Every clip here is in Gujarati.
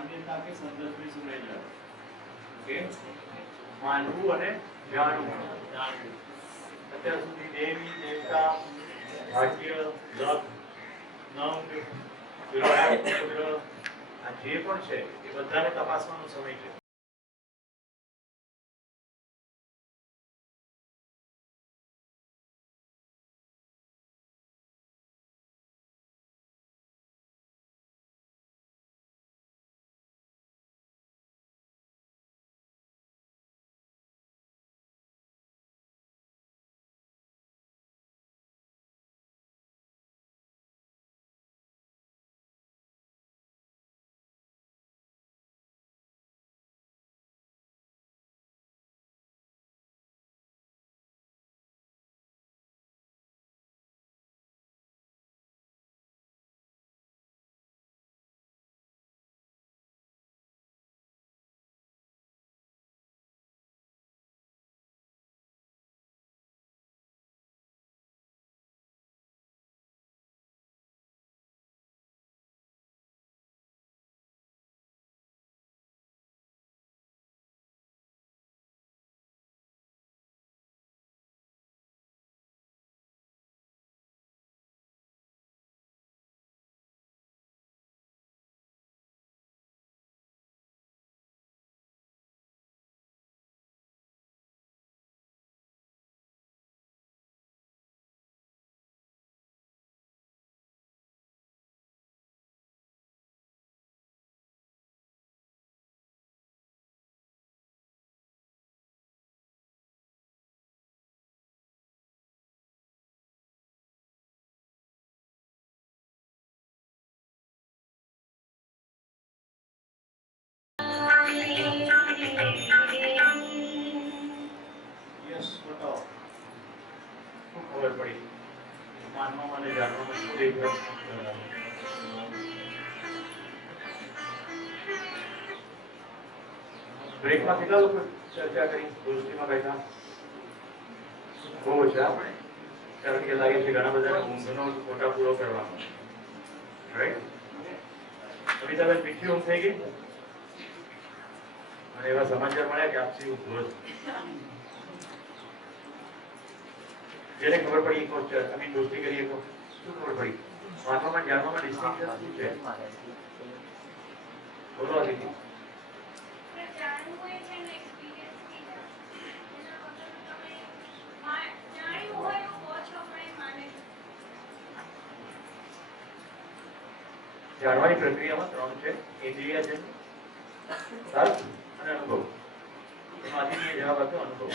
मान्यता के संदर्भ में समझ ओके मानવું અને જાણવું અત્યાર સુધી દેવી દેવતા ભાગ્ય લક નંગ ગ્રહ આ જે પણ છે એ બધાને તપાસવાનો સમય છે ખબર પડી માનવામાં અને જાણવામાં શું ડિફરન્સ બ્રેકમાં કેટલા લોકો ચર્ચા કરી દોસ્તીમાં બેઠા બહુ છે આપણે કારણ કે લાગે છે ઘણા બધા ઊંઘનો કોટા પૂરો કરવાનો રાઈટ અમિતાબેન મીઠી ઊંઘ થઈ ગઈ અને એવા સમાચાર મળ્યા કે આપસી ઊંઘ જેને ખબર પડી એક વખત અમે દોસ્તી કરીએ તો શું ખબર પડી વાંચવામાં જાણવામાં ડિસ્ટિંક્શન શું છે બોલો દીદી જાણવાની પ્રક્રિયામાં ત્રણ છે ઇન્દ્રિયજન્ય તર્ક અને અનુભવ એમાંથી જવાબ હતો અનુભવ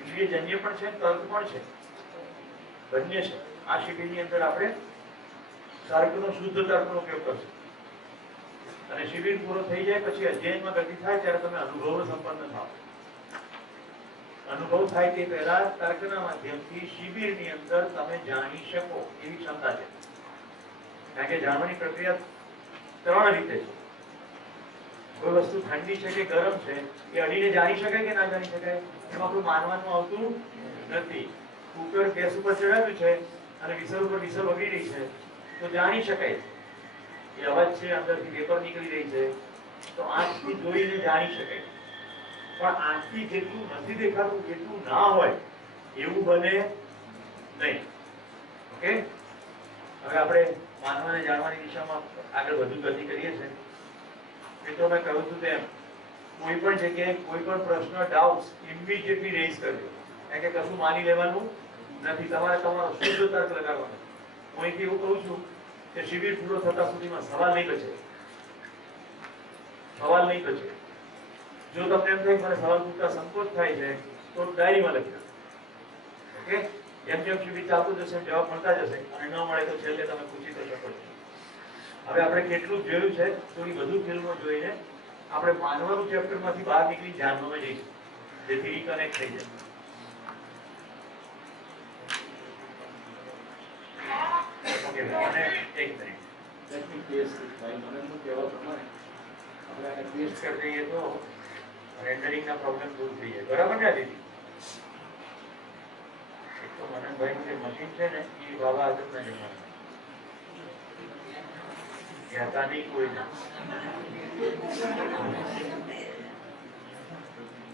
ઇન્દ્રિયજન્ય પણ છે તર્ક પણ છે બંને છે આ શિબિરની અંદર આપણે તર્કનો શુદ્ધ તર્કનો ઉપયોગ કરશું અને શિબિર પૂરો થઈ જાય પછી અધ્યયનમાં ગતિ થાય ત્યારે તમે અનુભવ સંપન્ન થાવ અનુભવ થાય તે પહેલા તર્કના માધ્યમથી શિબિરની અંદર તમે જાણી શકો એવી ક્ષમતા છે કારણ કે જાણવાની પ્રક્રિયા ત્રણ રીતે છે કોઈ વસ્તુ ઠંડી છે કે ગરમ છે એ અડીને જાણી શકાય કે ના જાણી શકાય એમાં આપણું માનવાનું આવતું નથી કુકર ગેસ ઉપર ચડાવ્યું છે અને વિસલ ઉપર વિસલ વગી રહી છે તો જાણી શકાય એ અવાજ છે અંદરથી વેપર નીકળી રહી છે તો આંખથી જોઈને જાણી શકાય પણ આંખથી જેટલું નથી દેખાતું જેટલું ના હોય એવું બને નહીં ઓકે હવે આપણે માનવાને જાણવાની દિશામાં આગળ વધુ ગતિ કરીએ છીએ મિત્રો મેં કહ્યું હતું તેમ કોઈ પણ જગ્યાએ કોઈ પણ પ્રશ્ન ડાઉટ્સ ઇમિડિયેટલી રેઝ કરજો કારણ કે કશું માની લેવાનું નથી તમારે તમારો શુદ્ધ તર્ક લગાડવાનો હું અહીંથી એવું કહું છું કે શિબિર પૂરો થતા સુધીમાં સવાલ નહીં બચે જો તમને એમ થાય મને સવાલ પૂછતા સંકોચ થાય છે તો ડાયરીમાં લખી નાખો ઓકે જેમ જેમ શિબિર ચાલતું જશે જવાબ મળતા જશે અને ન મળે તો છેલ્લે તમે પૂછી તો શકો છો હવે આપણે કેટલું જોયું છે થોડી વધુ ફિલ્મો જોઈને આપણે માનવાનું ચેપ્ટરમાંથી બહાર નીકળી જાણવામાં જઈશું જેથી રિકનેક્ટ થઈ જાય ઓકે મને એક minute let me test this ભાઈ મને શું કહેવા પ્રમાણે આપણે આ ટેસ્ટ કરી દઈએ તો રેન્ડરિંગના પ્રોબ્લેમ દૂર થઈ જાય બરાબર ને દીદી એક તો મનનભાઈનું જે મશીન છે ને એ બાબા આદમના જમાના કહેતા નહીં કોઈને.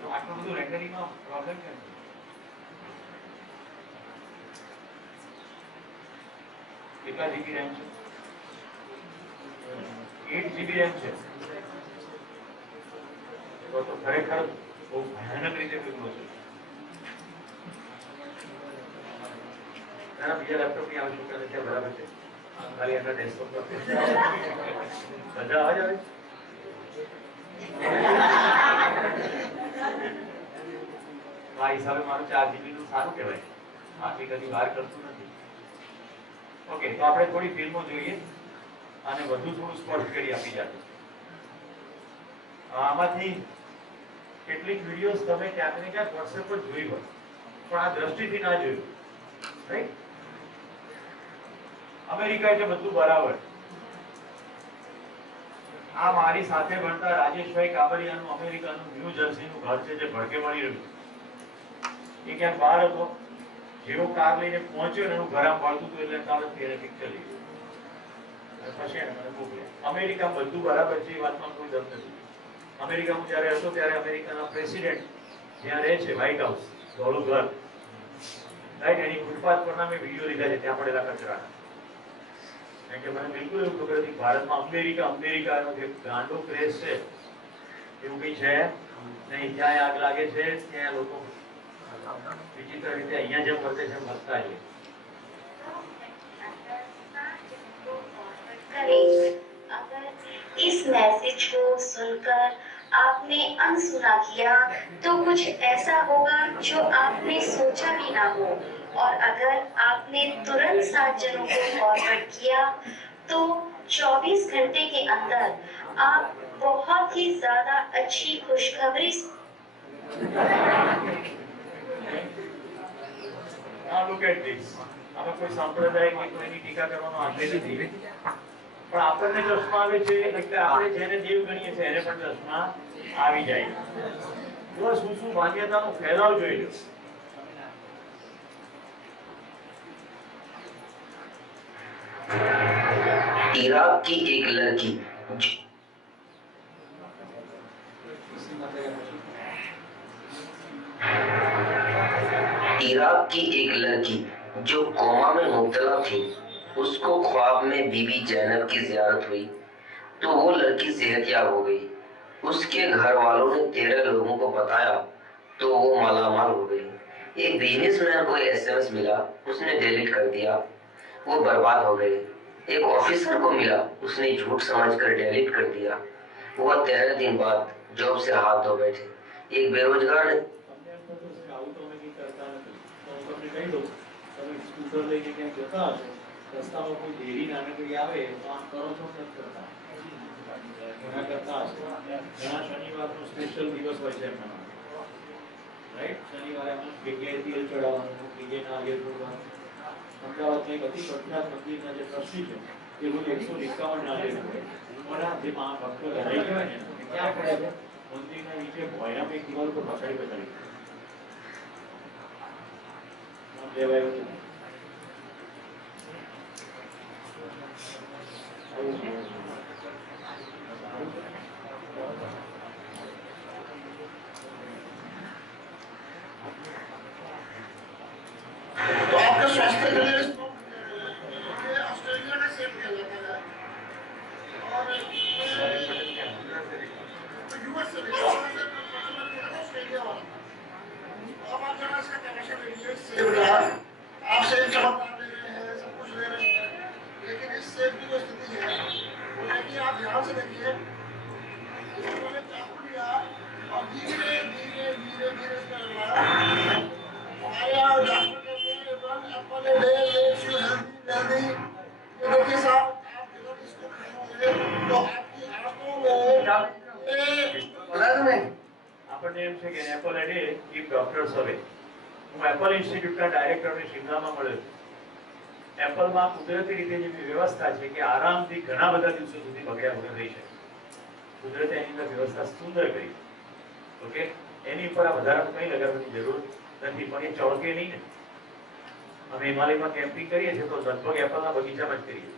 તો આટલું બધું રેન્ડરિંગમાં પ્રોબ્લેમ કેમ છે? કેટલા જીબી રેમ છે? 8 જીબી રેમ છે. તો ખરેખર બહુ ભયાનક રીતે પીગળો છે. ના બીજા લેપટોપ ની આવશ્યકતા નથી, બરાબર છે. ખાલી એના ડેસ્કટોપ પર બધા અવાજ આવે. આ હિસાબે મારું 4 જીબી નું સારું કહેવાય. આટલી કદી બહાર કરતું નથી. ઓકે, તો આપણે થોડી ફિલ્મો જોઈએ અને વધુ થોડું સ્પષ્ટ કરી આપી જાતે. આમાંથી કેટલીક વિડીયોઝ તમે ક્યાંક ને ક્યાંક WhatsApp પર જોઈ હોય, પણ આ દ્રષ્ટિથી ના જોયું. રાઈટ? અમેરિકા એટલે બધું બરાબર. આ મારી સાથે ભણતા રાજેશભાઈ કાબરિયાનું અમેરિકાનું ન્યૂ જર્સીનું ઘર છે, જે ભડકે મળી રહ્યું. એ ક્યાંક બહાર હતો, જેવો કાર લઈને પહોંચ્યો એનું ઘર આમ પડતું હતું એટલે તારે તેને પિક્ચર લઈ ગયું. પછી એને મને મોકલ્યા. અમેરિકા બધું બરાબર છે, એ વાતમાં કોઈ દમ નથી. અમેરિકામાં જ્યારે હતો ત્યારે અમેરિકાના પ્રેસિડેન્ટ જ્યાં રહે છે, વ્હાઇટ હાઉસ, ધોળું ઘર, રાઈટ, એની ફૂટપાથ પરના મેં વિડીયો લીધા છે ત્યાં પડેલા કચરાના. કારણ કે મને બિલકુલ એવું ખબર હતી ભારતમાં અમેરિકાનો જે ગાંડો ક્રેઝ છે એવું કઈ છે નહીં. જ્યાં આગ લાગે છે ત્યાં લોકો વિચિત્ર રીતે અહીંયા જેમ વર્તે છે વધતા છે. अगर इस मैसेज को सुनकर आपने अनसुना किया तो कुछ ऐसा होगा जो आपने सोचा भी ना हो, और अगर आपने तुरंत 7 जनों को फॉरवर्ड किया तो 24 घंटे के अंदर आप बहुत ही ज्यादा अच्छी खुशखबरी look at this. અમે કોઈ સંપ્રદાય કે કોઈની ટીકા કરવાનો આશય નથી, પણ આપણને ચશ્મા આવે છે એટલે આપણે જેને દેવ ગણીએ છીએ એને પણ ચશ્મા આવી જાય. તો શું માન્યતાનો ફેલાવ જોઈ લો. इराक की एक लड़की जो कोमा में मुब्तला थी, उसको ख्वाब में बीबी जैनब की ज़ियारत हुई तो वो लड़की सेहतयाब हो गई। उसके घर वालों ने 13 लोगों को बताया तो वो मालामाल हो गई। एक बिजनेसमैन को SMS मिला, उसने डिलीट कर दिया, वो बर्बाद हो गए। एक ऑफिसर को मिला, उसने झूठ समझकर डिलीट कर दिया, वो 13 दिन बाद जॉब से हाथ धो बैठे। एक बेरोजगार ने સ્કૂટર લઈને ક્યાંક જતા હશો, રસ્તામાં કોઈ ડેરી નાનકડી આવે તો આમ કરો છો નથી કરતા? ઘણા કરતા હશો. ઘણા શનિવારનો સ્પેશિયલ દિવસ હોય છે એમના માટે, રાઈટ? શનિવારે અમુક જગ્યાએ તેલ ચડાવવાનું, બીજે નારિયેળ તોડવાનું. અમદાવાદમાં એક અતિ પ્રખ્યાત મંદિરના જે ટ્રસ્ટી છે એ રોજ 151 નારિયેળ તોડે. પણ જે ભક્તો ધરાઈ ગયા ને ક્યાં પડે છે? મંદિરના નીચે ભોયરામાં એક દિવાલ પર પછાડી લેવાયું છે. तो आपके स्वास्थ्य के लिए ऑस्ट्रेलिया में सेफ किया जाता है और यूएस से ऑस्ट्रेलिया वाला अब आप जरा इसका कनेक्शन लीजिए। सेफ रहा, आप सेफ चमत्कार ले रहे हैं, सब कुछ ले रहे हैं, लेकिन इस सेफ की जो स्थिति है वो है कि आप ध्यान से देखिए, उन्होंने चाकू लिया और धीरे धीरे धीरे धीरे इसमें लगाया। हमारे यहाँ डॉक्टर कहते हैं one Apple a day makes you healthy. ये देखिए साहब, आप जब इसको खाएंगे तो आपकी आंखों में આપણને એમ છે કે એપલ એ ડે કીપ ડોક્ટર્સ અવે. હું એપલ ઇન્સ્ટિટ્યૂટના ડાયરેક્ટરને શિમલામાં મળ્યો. એપલમાં કુદરતી રીતે જે વ્યવસ્થા છે કે આરામથી ઘણા બધા દિવસો સુધી બગડ્યા વગર રહી શકે. કુદરતે એની અંદર વ્યવસ્થા સુંદર કરી. ઓકે, એની ઉપર આ વધારાનું કંઈ લગાવવાની જરૂર નથી, પણ એ ચળકે નહીં ને. અમે હિમાલયમાં કેમ્પિંગ કરીએ છીએ તો લગભગ એપલના બગીચામાં જ કરીએ.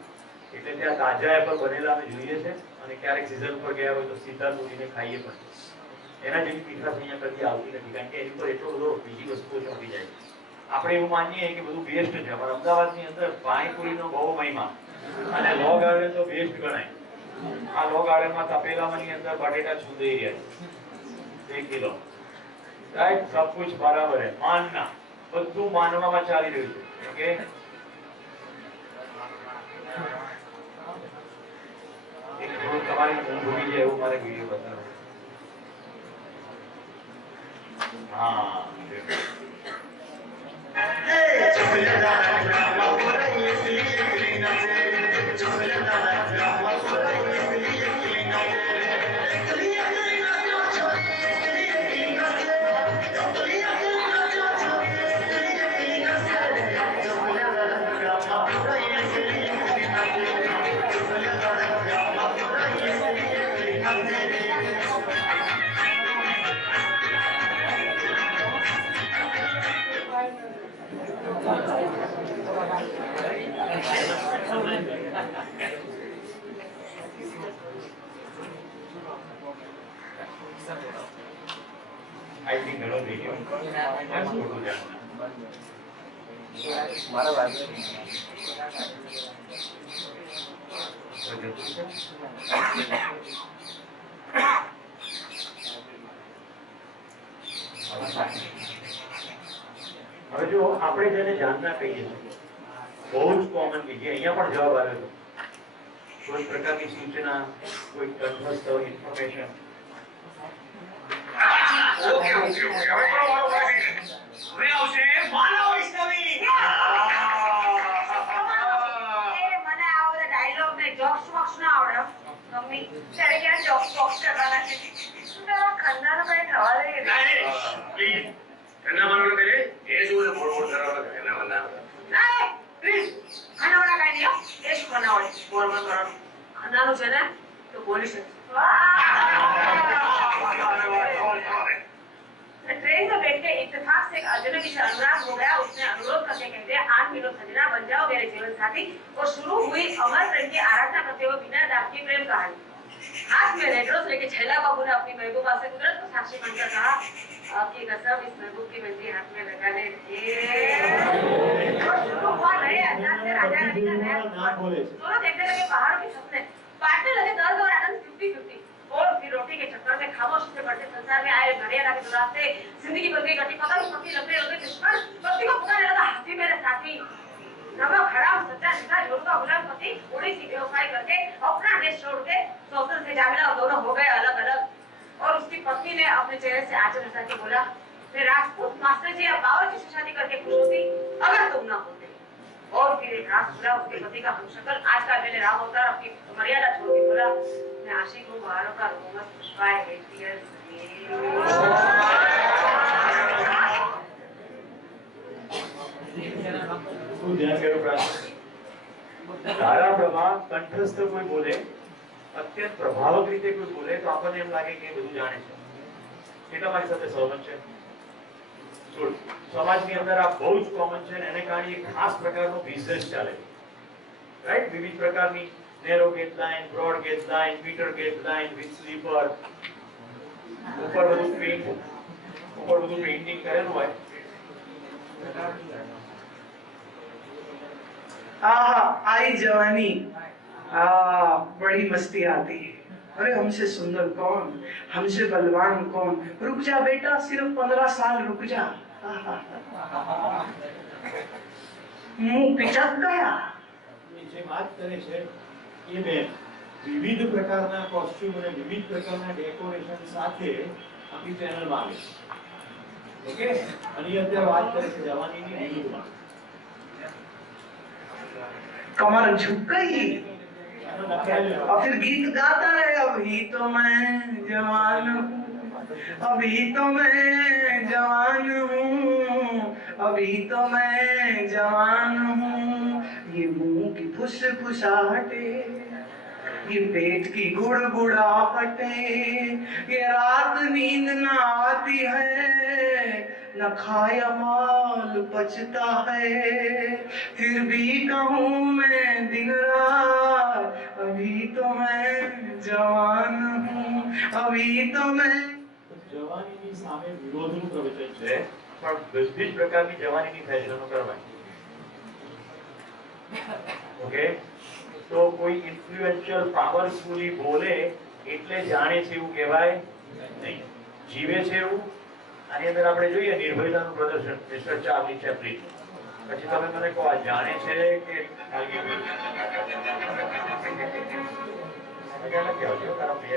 એટલે ત્યાં તાજા એપલ બનેલા અમે જોઈએ છે અને ક્યારેક સિઝન પર ગયા હોય તો સીધા તોડીને ખાઈએ પણ એના જેવી મીઠાશ અહીંયા કદી આવતી નથી કારણ કે એની પર એટલો બધો બીજી વસ્તુઓ ચોંટી જાય આપણે એવું માનીએ કે બધું બેસ્ટ છે અમારા અમદાવાદની અંદર પાણીપુરીનો બહુ મહિમા અને લો ગાર્ડન તો બેસ્ટ ગણાય આ લો ગાર્ડનમાં તપેલામાંની અંદર બટેટા છૂંદાઈ રહ્યા છે 1 કિલો રાઈટ सब कुछ बराबर है मानना બધું માનવામાં ચાલી રહ્યું છે ઓકે એક થોડું તમારી ઊંઘ ઉડી જાય એવું મારે વિડીયો બતાવો હા I think hello video. Let's go to that. મારા વાત હવે જો આપણે જેને જાણના કહીએ છીએ બહુ જ કોમન કહીએ અહીંયા પણ જવાબ આવ્યો કોઈ પ્રકારની સૂચના કોઈ તટસ્થ ઇન્ફોર્મેશન ઓકે ઓકે ઓકે હવે આવશે માનવ વૈષ્ણવી મને આ બધા ડાયલોગ ને જોક્સ વોક્સ ના આવડે મમ્મી ત્યારે ક્યાં જોક્સ વોક્સ કરવાના છે તારા ખંડાનો કઈ થવા દે પ્લીઝ કના માનવ કરે એ શું બોલ બોલ કરાવવા કના માનવ નહીં પ્લીઝ ખાનાવાળા કઈ નહીં એ શું બનાવડે બોલ બોલ કરવાનું ખાનાનું છે ને તો બોલી શકશે ट्रेन में बैठ के इत्तेफाक से एक अजनबी से अनुराग हो गया उसने अनुरोध करके कहते 8 मिनट सजना बन जाओ मेरे जीवन साथी और शुरू हुई अमर प्रेम की आराधना करते हुए बिना दाग की प्रेम कहानी हाथ में रेड रोज लेके छैला बाबू ने अपनी महबूबा से कुदरत को साक्षी बनकर कहा आपकी कसम इस महबूब की मेहंदी हाथ में लगा ले शुरू हुआ नए अंदाज से राजा रानी का नया दोनों देखने लगे पहाड़ों के सपने बांटने लगे दर्द और आनंद 50-50 और फिर रोटी के चक्कर में खामोशी से बढ़ते संसार में आए घड़ियाला के दुराग से जिंदगी बन गई गटी पता नहीं पति लग गए दुश्मन पति को पुकारने लगा हाथी मेरे साथी नमक हराम सच्चा सीधा योग का गुलाम पति थोड़ी सी व्यवसाय करके अपना देश छोड़ के सौतन से जामिला और दोनों हो गए अलग अलग और उसकी पत्नी ने अपने चेहरे से आंचल हटा के बोला मैं राजपूत मास्टर जी अब बावर्ची से शादी करके खुश होती अगर तुम ना होते और फिर एक रात खुला उसके पति का हमशक्ल आज का मेरे राम अवतार अपनी मर्यादा छोड़ के बोला मैं आशिक हूँ बहारों का रोमस पुष्पाए हेटियर्स શું ધ્યાન કર્યું પ્રાર્થના ધારા પ્રભા કંઠસ્થ કોઈ બોલે અત્યંત પ્રભાવક રીતે કોઈ બોલે તો આપણને એમ લાગે કે એ બધું જાણે છે એટલે મારી સાથે સહમત છે છોડ સમાજની અંદર આ બહુ જ કોમન છે અને એને કારણે એક ખાસ પ્રકારનો બિઝનેસ ચાલે છે રાઈટ વિવિધ પ્રકારની narrow gauge line broad gauge line metre gauge line with sleeper ઉપર બધું પેઇન્ટિંગ કરેલું હોય आई जवानी बड़ी मस्ती आती है अरे हमसे सुंदर कौन हमसे बलवान कौन रुक जा बेटा सिर्फ 15 साल रुक जा मुंह पिचक गया જે વાત કરે છે એ બેન વિવિધ પ્રકારના કોસ્ટ્યુમ અને વિવિધ પ્રકારના ડેકોરેશન સાથે આપણી ચેનલમાં આવે છે ઓકે અને એ અત્યારે વાત કરે છે જવાનીની વિરુદ્ધમાં कमर झुक गई और फिर गीत गाता है अभी तो मैं जवान हूँ अभी तो मैं जवान हूँ अभी तो मैं जवान हूँ ये मुंह की फुसफुसाहटे ये पेट की गुड़गुड़ाहटे ये रात नींद ना आती है न खाया माल पचता है, फिर भी कहूँ मैं दिन रात अभी तो मैं जवान हूँ, अभी तो मैं। જવાનીની સામે વિરોધનું પ્રવચન છે, પણ બધી જ પ્રકારની જવાનીની ફેશનો કરવાની. ઓકે, તો કોઈ ઇન્ફ્લુએન્શિયલ પાવરફુલી બોલે એટલે જાણે છે એવું કહેવાય નહીં, જીવે છે એવું. આની અંદર આપણે જોઈએ નિર્ભયતાનું પ્રદર્શન, મિસ્ટર ચાર્લી ચેપ્લિન. પછી તમે મને કહો આ જાણે છે કે ખાલી મજા નથી આવતી તારા બે.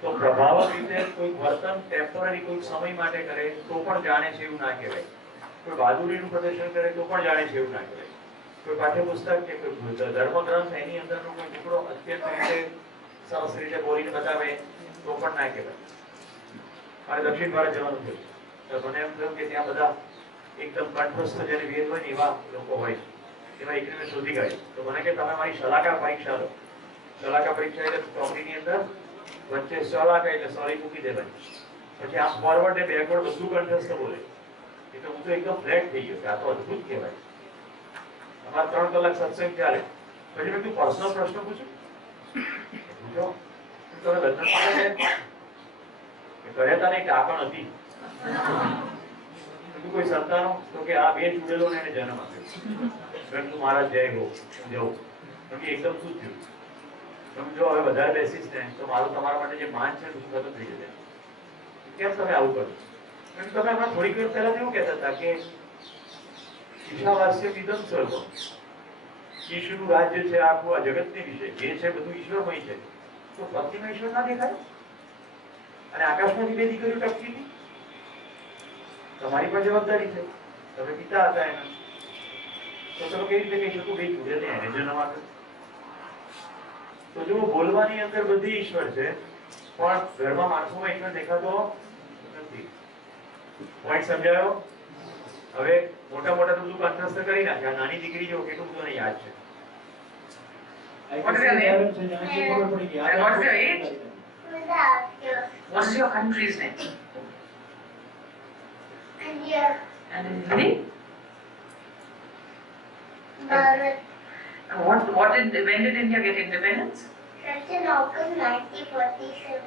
તો પ્રભાવક રીતે કોઈ વર્તન ટેમ્પરરી કોઈ સમય માટે કરે તો પણ જાણે છે એવું ના કહેવાય. કોઈ બહાદુરીનું પ્રદર્શન કરે તો પણ જાણે છે એવું ના કહેવાય. કોઈ પાઠ્યપુસ્તક કે કોઈ ધર્મગ્રંથ એની અંદરનો કોઈ ટુકડો અત્યંત રીતે સરસ રીતે બોલીને બતાવે તો પણ ના કહેવાય. મારે દક્ષિણ ભારત જવાનું થયું તો મને એમ થયું કે ત્યાં બધા એકદમ કંઠસ્થ જેને વેદ હોય ને એવા લોકો હોય છે. એવા એકને મેં શોધી કાઢી. તો મને કે તમે મારી સલાહકાર પરીક્ષા લો. સલાહકાર પરીક્ષા એટલે ચોપડીની અંદર વચ્ચે સલાહકાર એટલે સોરી મૂકી દેવાની, પછી આમ ફોરવર્ડ ને બેકવર્ડ બધું કંઠસ્થ બોલે. એટલે હું તો એકદમ ફ્લેટ થઈ ગયો કે આ તો અદ્ભુત કહેવાય. અમારા 3 કલાક સત્સંગ ચાલે. પછી મેં તું પર્સનલ પ્રશ્ન પૂછું, પૂછો તમે લગ્ન કર્યા હતા ને કે આગળ હતી કોઈ સંતાનો તો કે આ બે ચૂડેલો ને એને જન્મ આપ્યો. તું મારા જય હો જવું કે એકદમ શું થયું સમજો. હવે વધારે બેસીસ ને તો મારું તમારા માટે જે માન છે શું ખતમ થઈ જશે. કેમ તમે આવું કરો? તમે હમણાં થોડીક વાર પહેલા એવું કહેતા હતા કે ઈશાવાસ્ય વિદમ સર્વ, ઈશ્વરનું રાજ્ય છે આખું આ જગતની વિશે જે છે બધું ઈશ્વરમય છે. તો પત્નીમાં ઈશ્વર ના દેખાય? અને આકાશમાંથી બે દીકરીઓ ટપકી હતી, તમારી પણ જવાબદારી છે, તમે પિતા હતા એના, તો તમે કેવી રીતે કહી શકો બે જોડે ને એને જન્મ આપ્યો? તો જો બોલવાની અંદર બધી ઈશ્વર છે, પણ ઘરમાં માણસોમાં ઈશ્વર દેખાતો નથી. પોઈન્ટ સમજાયો? હવે મોટા મોટા બધું કંઠસ્થ કરી નાખે. આ નાની દીકરી જો કેટલું બધું એને યાદ છે. What is your name? ખબર પડી ગઈ. And what is your age? What is your country's name? India, And in Hindi? Bharat, When did India get independence? 2nd August 1947.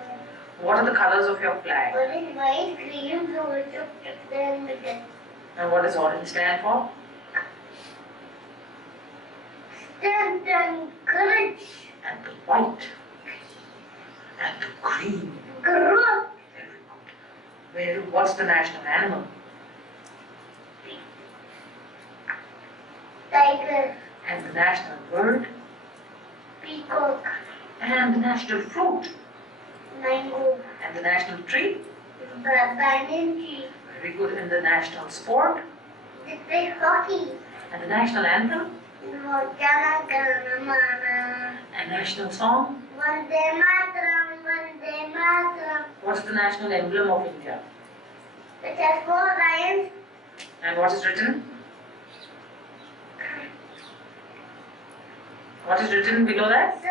What are the colors of your flag? Orange, white, green, blue, with the middle. And what does orange stand for? Strength and courage, And the white. And the green. growth, What's the national animal? tiger, And the national bird? peacock, And the national fruit? mango, And the national tree? banyan tree. Very good. And the national sport? They play hockey. And the national anthem? Jana Gana Mana. And national song? Vande Mataram, Vande Mataram. What's the national emblem of India? It has 4 lions. And what is written? What is written below that?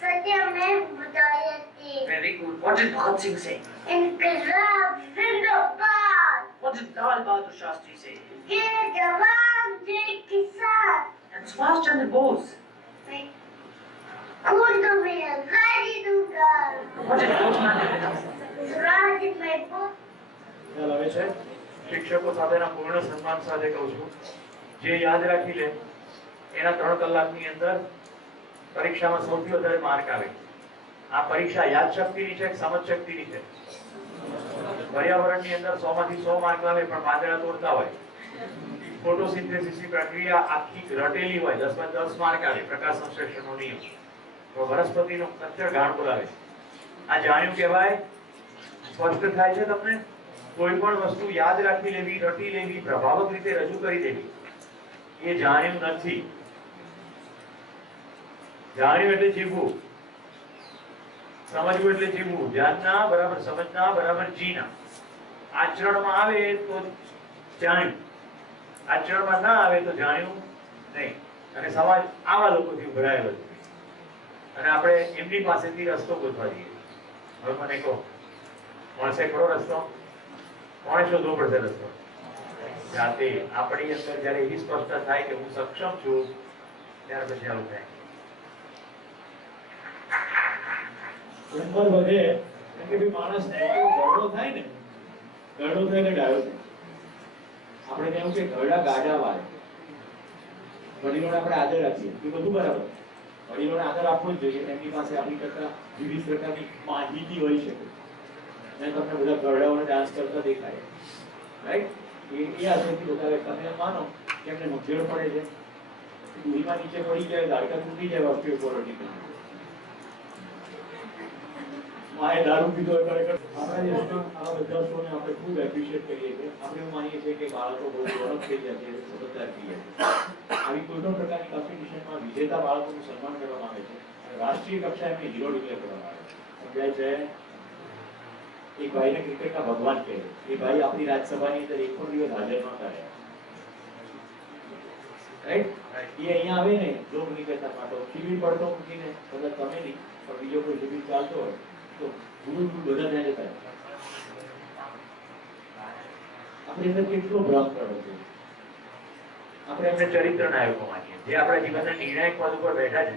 Satyam Budayati. Very good. What did Bhagat Singh say? Inqilab Zindabad. What did Lal Bahadur Shastri say? Jai Jawan, Jai Kisan. And Subhash Chandra Bose? Khoon to mein azadi dunga. What did Lokman say? Suraj in my book. ખ્યાલ આવે છે? શિક્ષકો સાથેના પૂર્ણ સન્માન સાથે કહું છું, જે યાદ રાખી લે એના 3 કલાકની અંદર પરીક્ષામાં સૌથી વધારે માર્ક આવે. આ પરીક્ષા યાદ શક્તિની છે કે સમજ શક્તિની છે? પર્યાવરણની અંદર 100 માંથી 100 માર્ક આવે, પણ પાંદડા તોડતા હોય. ફોટોસિન્થેસિસની પ્રક્રિયા આખી રટેલી હોય, 10 માં 10 માર્ક આવે. પ્રકાશ સંશ્લેષણનો નિયમ, તો વનસ્પતિનો કચ્છર ગાણ બોલાવે. આ જાણ્યું કહેવાય? સ્પષ્ટ થાય છે તમને? કોઈ પણ વસ્તુ યાદ રાખી લેવી, રટી લેવી, પ્રભાવક રીતે રજૂ કરી દેવી, એ જાણ્યું નથી. જાણ્યું એટલે જીવવું, સમજવું એટલે જીવવું. ધ્યાનના બરાબર સમજના બરાબર જીના. આચરણમાં આવે તો જાણ્યું, આચરણમાં ના આવે તો જાણ્યું નહીં. અને સમાજ આવા લોકોથી ઉભરાયેલો છે, અને આપણે એમની પાસેથી રસ્તો ગોતવા જઈએ. હવે મને કહો, મળશે ખરો રસ્તો? કોણે શોધવો પડશે રસ્તો? જાતે. આપણી અંદર જયારે એવી સ્પષ્ટતા થાય કે હું સક્ષમ છું, ત્યાર પછી આવું થાય. ઉંમર વધે એટલે ભાઈ માણસ ગરડો થાય ને, ગરડો થાય ને ડાયો થાય. આપણે કહ્યું કે ઘરડા ગાડા વાળે, વડીલોને આપણે આદર આપીએ, એ બધું બરાબર. વડીલોને આદર આપવો જ જોઈએ, એમની પાસે આપણી કરતા વિવિધ પ્રકારની માહિતી હોઈ શકે. મેં તમને બધા ઘરડાઓને ડાન્સ કરતા દેખાય, રાઈટ? એ આદરથી બતાવે. તમે માનો કે એમને મુઠ્ઠીઓ પડે છે, દૂરીમાં નીચે પડી જાય, દાડકા તૂટી જાય, ઓસ્ટિયોપોરોટિક માએ દારૂ પીધો હોય ખરેખર. આપણા દેશમાં આવા બધા શોને આપણે ખૂબ એપ્રિશિએટ કરીએ છીએ. આપણે એવું માનીએ છીએ કે બાળકો બહુ ગૌરવ થઈ જાય છે, સમજદાર થઈ જાય છે. આવી કોઈ પણ પ્રકારની કોમ્પિટિશનમાં વિજેતા બાળકોનું સન્માન કરવામાં આવે છે, અને રાષ્ટ્રીય કક્ષાએ એમને હીરો ડિક્લેર કરવામાં આવે છે. સમજાય છે? એક ભાઈને ક્રિકેટના ભગવાન કહે. એ ભાઈ આપણી રાજ્યસભાની અંદર એક પણ દિવસ હાજર નહોતા રહ્યા, રાઈટ? એ અહીંયા આવે ને લોક નિકેતન માટે શિબિર પડતો મૂકીને, કદાચ તમે નહીં પણ બીજો કોઈ શિબિર ચાલતો હોય તો ગુરુ બધા ત્યાં જતા. આપણી અંદર કેટલો ભ્રમ કરો છે. આપણે એમને ચરિત્ર નાયકો માનીએ, જે આપણા જીવનના નિર્ણાયક પદ ઉપર બેઠા છે,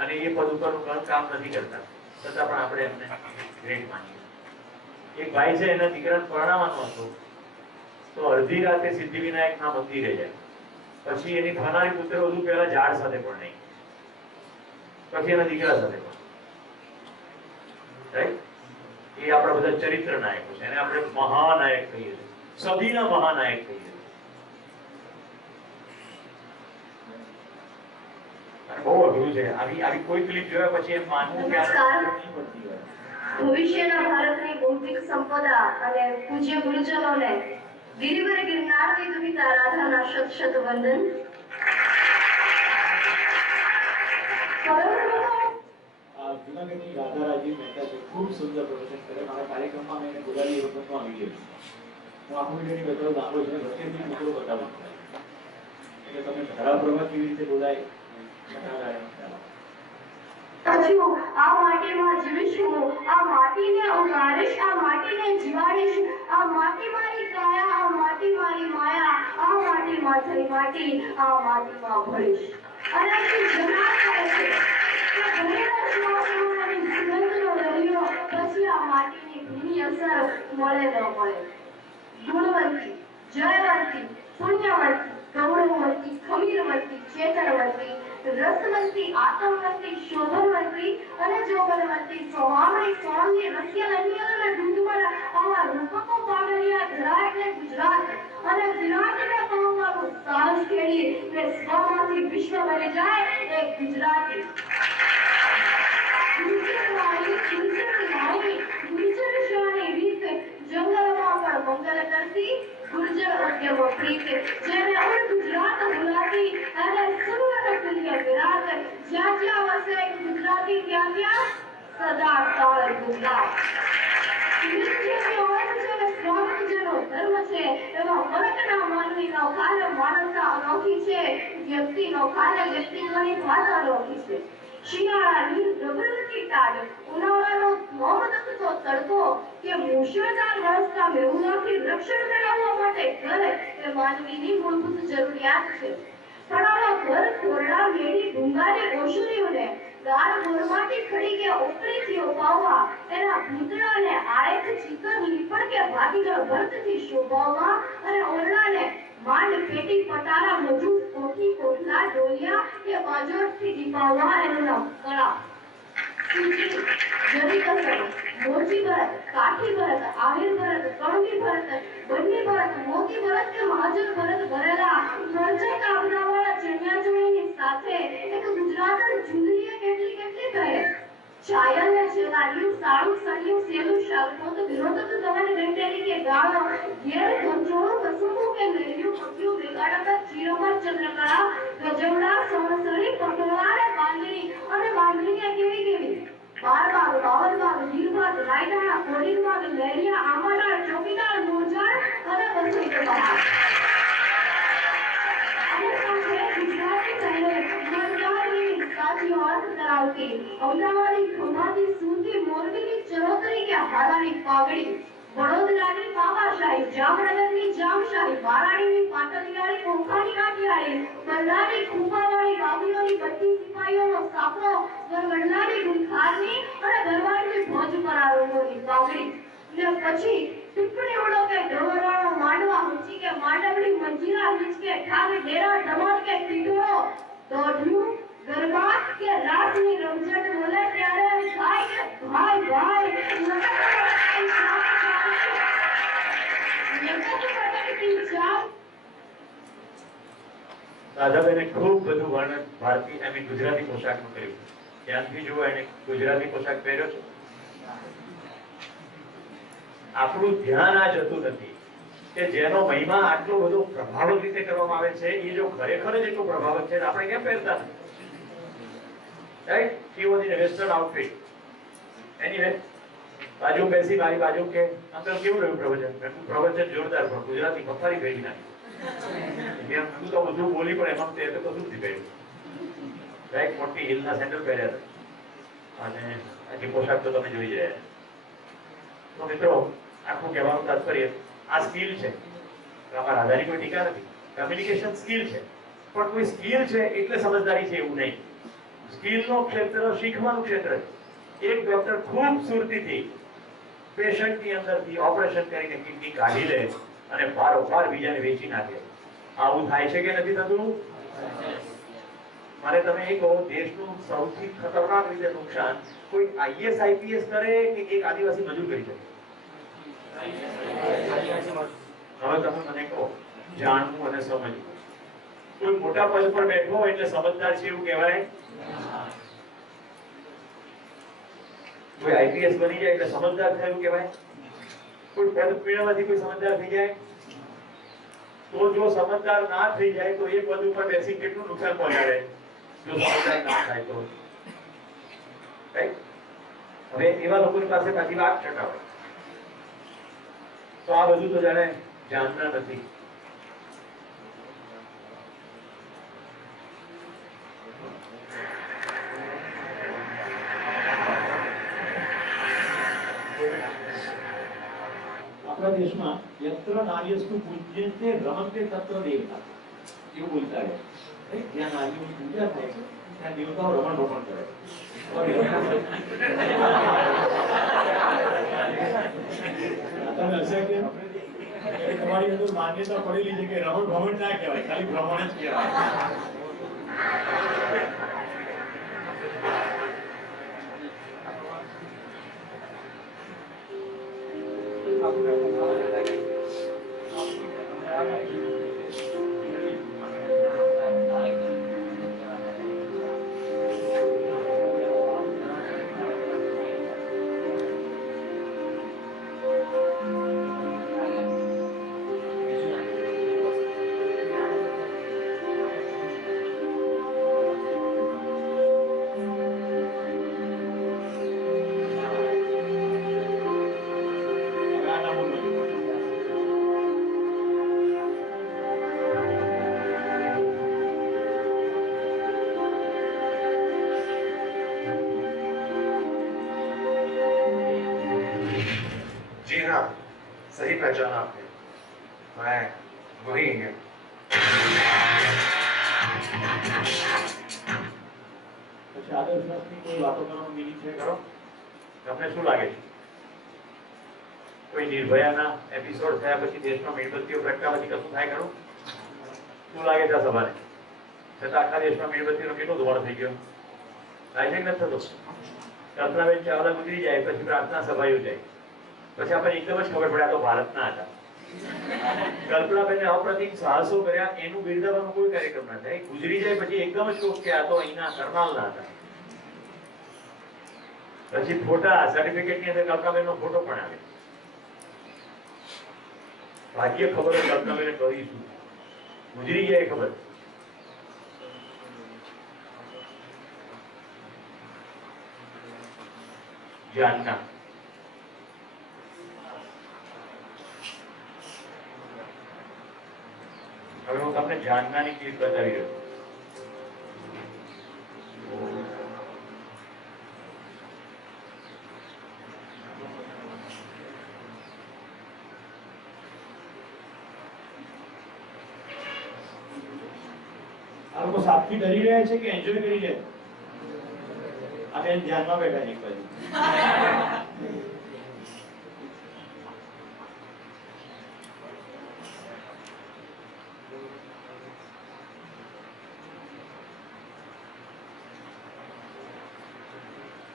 અને એ પદ ઉપરનું ઘણું કામ નથી કરતા, છતાં પણ આપણે એમને ગ્રેટ માનીએ. એક ભાઈ છે, એના દીકરાને પરણાવવાનો હતો, તો અડધી રાતે સિદ્ધિવિનાયકના મંદિરે જાય. પછી એની થનારી પુત્ર વધુ પહેલા ઝાડ સાથે પણ નહીં, પછી એના દીકરા સાથે પણ, રાઈટ? એ આપણા બધા ચરિત્ર નાયકો છે, એને આપણે મહાનાયક કહીએ છીએ, સદીના મહાનાયક કહીએ છીએ. અને બહુ અઘરું છે. આવી કોઈ ક્લિપ જોયા પછી એમ માનવું કે આ નમસ્કાર. નથી પડતી હોય. ભવિષ્યના ભારતની બૌદ્ધિક સંપદા અને પૂજ્ય ગુરુજનોને ગિરિવર ગિરનારની દુહિતા રાધાના શત શત વંદન. જૂનાગઢની રાધારાજી મહેતા છે, ખૂબ સુંદર પ્રદર્શન કરે. મારા કાર્યક્રમમાં મેં એને બોલાવી એ વખતનો આ વિડીયો છે. હું આખો વિડીયોની બતાવું લાંબો છે, વચ્ચેથી મિત્રો બતાવું એટલે તમે ધારાપ્રવાહ કેવી રીતે બોલાય પછું આ માટીમાં જીવીશ હું, આ માટીને ઉગાડીશ, આ માટીને જીવાડીશ, આ માટી મારી કાયા, આ માટી મારી માયા, આ માટીમાં થઈ માટી, આ માટીમાં ભળીશ. અને અહીં જનાર કહે છે કે ભરેલા શ્વાસમાં અને સુગંધનો દરિયો, પછી આ માટીની ભીની અસર મળે ન મળે. ગુણવંતી, જયવંતી, પુણ્યવંતી, ગૌરવવંતી, ખમીરવંતી, ચેતનવંતી, રસવંતી, આત્મવંતી, શોભનવંતી અને જોગનવંતી, સોહામણી, સોણંગી, રસિયા, લંડિયા અને ડુંગરા, આવા રૂપકો પાગલિયા ધરા એટલે ગુજરાત. અને વિરાટને કહું સાહસ કેળી ને સ્વમાંથી વિશ્વ બની જાય એ ગુજરાતી. જંગલમાં પણ મંગલ કરતી ગુર્જર ઉદ્યમ પ્રીત, જેને ઉડ ગુજરાત બોલાતી અને સુરત તુલ્ય વિરાટ. જ્યાં જ્યાં વસે ગુજરાતી ત્યાં ત્યાં સદા કાળ ગુજરાત. નિત્યની ઓળખ છે અને સ્વામીજીનો ધર્મ છે. એવા વર્ગના માનવીનો કાર્ય માનવતા અનોખી છે, વ્યક્તિનો કાર્ય વ્યક્તિત્વની વાત અનોખી છે. શિયાળાની રબરતી ટાઢ, ઉનાળાનો ધોમધકતો તડકો કે મુશળધાર વરસતા મેહુલાથી રક્ષણ મેળવવા માટે ઘર એ માનવીની મૂળભૂત જરૂરિયાત છે. પણ આવા ઘર ખોરડા મેળી ભૂંગાની ઓશરીઓને ગાર ગોરમાંથી ખડી કે ઓકળીથી opaવવા, એના ભૂતળાને આળેખ ચીકર લીપણ કે ભાગીગળ ભરતથી શોભાવવા અને ઓરડાને માંડ પેટી પટારા મજૂર કોઠી કોઠલા ડોલિયા કે બાજોટથી દીપાવવા એનું નામ કળા. સૂચી, જરી કસર, મોચી ભરત, કાઠી ભરત, આહિર ભરત, કણવી ભરત, બંને ભરત, મોતી ભરત કે મહાજન ભરત ભરેલા મરચા કાપડાવાળા ચણિયાચોળીની સાથે એક ગુજરાતન ચુંદડીએ કેટલી કેટલી પહેરે. ચાયલ ને ચેલાયું, સાળું સણિયું, સેલું શાલપોત, વિરોધક દવાની રેટેલી કે ગાળો, ઘેર ગંજોળું કસુંબું કે લેલિયું પતિયું, બેગાડતા ચીરમર ચંદ્રકળા, ગજવડા, સોણસરી, પટોળા ને બાંધણી અને બાંધણીયા કેવી કેવી. બારબાગ, બાવલબાગ, નીલબાગ, રાયદાણા, કોડીરબાગ, લહેરિયા, આંબાડાળ, ચોકીદાર, મોરજાળ અને વસંત બહાર. અને સાથે ગુજરાતી પહેરવેશ, મરદાની સાચી ઓળખ ધરાવતી અમદાવાદી ખંભાતી સુરતી મોરબીની ચરોતરી કે હારાની પાઘડી, વડોદરાની બાબાશાહી, જામનગરની જામશાહી, વારાણીની પાટલિયાળી, ઓખાની કાઠિયાળી, બરડાની ખૂંપાવાળી બાબુલોની બત્તી સિપાહીઓનો સાપરો, વરવડલાની ગુંખારની અને ગરવાડની ભોજપરા રોગોની પાઘડી. ને પછી ટીપણી ઉડો કે ઢોરવાળો માંડવા ઊંચી કે માંડવડી મંજીરા નીચકે ઠાગ ડેરા ધમાલ કે ટીટોળો દોઢિયું ગરબા કે રાસની રમઝટ બોલે ત્યારે થાય કે ભાઈ ભાઈ રાધાબેને ખૂબ બધું વર્ણન ભારતીય ગુજરાતી પોશાકનું કર્યું. ત્યાંથી જુઓ એને ગુજરાતી પોશાક પહેર્યો છે. આપણું ધ્યાન આ જતું નથી કે જેનો મહિમા આટલો બધો પ્રભાવક રીતે કરવામાં આવે છે, એ જો ખરેખર જ એટલો પ્રભાવક છે આપણે કેમ પહેરતા નથી? Right? She was in a western outfit. Anyway, બાજુ બેસી મારી બાજુ કે અંકલ કેવું રહ્યું પ્રવચન? મેં કીધું પ્રવચન જોરદાર, પણ ગુજરાતી પથારી ભેગી નાખી. મેં તું તો બધું બોલી પણ એમાં તે તો કશું જ નહીં પહેર્યું. રાઈટ? મોટી હિલના સેન્ડલ પહેર્યા હતા અને આખી પોશાક તો તમે જોઈ રહ્યા. તો મિત્રો, આખું કહેવાનું તાત્પર્ય આ સ્કિલ છે. આમાં રાધાની કોઈ ટીકા નથી. કમ્યુનિકેશન સ્કિલ છે, પણ કોઈ સ્કિલ છે એટલે સમજદારી છે એવું નહીં. સ્કિલનો ક્ષેત્ર શીખવાનું ક્ષેત્ર છે. એક ડોક્ટર ખૂબ સુરતીથી પેશન્ટની અંદરથી ઓપરેશન કરીને કિડની કાઢી લે અને વારંવાર બીજાને વેચી નાખે. આવું થાય છે કે નથી થતું? મારે તમે એ કહો, દેશનું સૌથી ખતરનાક રીતે નુકસાન કોઈ આઈએસ આઈપીએસ કરે કે એક આદિવાસી મજૂર કરી શકે? હવે તમે મને કહો, જાણવું અને સમજવું. કોઈ મોટા પદ પર બેઠો હોય એટલે સમજદાર છે એવું કહેવાય? કોઈ આઈપીએસ બની જાય એટલે સમજદાર છે એવું કહેવાય? કોઈ પદ મેળવવાથી કોઈ સમજદાર થઈ જાય? તો જો સમજદાર ના થઈ જાય તો એ પદ ઉપર બેસી કેટલું નુકસાન પહોંચાડે જો સમજદાર ના થાય તો? Right? હવે એવા લોકોની પાસે પાછી વાત ચટાવે તો આ બધું તો જાણે જાણતા નથી. આપણા દેશમાં યત્ર નાર્યસ્તુ પૂજ્યન્તે રમન્તે તત્ર દેવતા એવું બોલતા રહે. જ્યાં નારીઓની પૂજા થાય છે ત્યાં દેવતાઓ રમણ ભમણ કરે. તમે હશે કે તમારી અંદર માન્યતા પડેલી છે કે રમણ ભમણ ના કહેવાય, ખાલી ભ્રમણ જ કહેવાય. जी हाँ, सही पहचाना आपने, मैं वही हूँ. પછી આદર્શ રસની કોઈ વાતો કરવાનો મિનિંગ છે કરો. તમને શું લાગે છે કોઈ નિર્ભયાના એપિસોડ થયા પછી દેશમાં મીણબત્તીઓ પ્રગટાવવાથી કશું થાય ખરું? શું લાગે છે આ સભાને? છતાં આખા દેશમાં મીણબત્તીનો કેટલો ધુમાડો થઈ ગયો? થાય છે કે નથી થતો? કલ્પનાબેન ચાવલા ગુજરી જાય પછી પ્રાર્થના સભા યોજાય પછી આપણે એકદમ જ ખબર પડે આ તો ભારતના હતા. કલ્પનાબેને અપ્રતિમ સાહસો કર્યા એનું બિરદાવવાનો કોઈ કાર્યક્રમ ના થાય. ગુજરી જાય પછી એકદમ જ કહું કે આ તો અહીંના કરનાલના હતા. પછી ફોટા સર્ટિફિકેટની અંદર કલ્પનાબેનનો ફોટો પણ આવે. ભાગ્ય ખબર હોય કલ્પનાબેને કરીશું, ગુજરી જાય ખબર. જાનના હવે હું તમને જાનનાની ક્લિપ બતાવી રહ્યો. આ લોકો સાપથી ડરી રહ્યા છે કે એન્જોય કરી રહ્યા છે? આ બેન ધ્યાનમાં બેઠા છે એક બાજુ.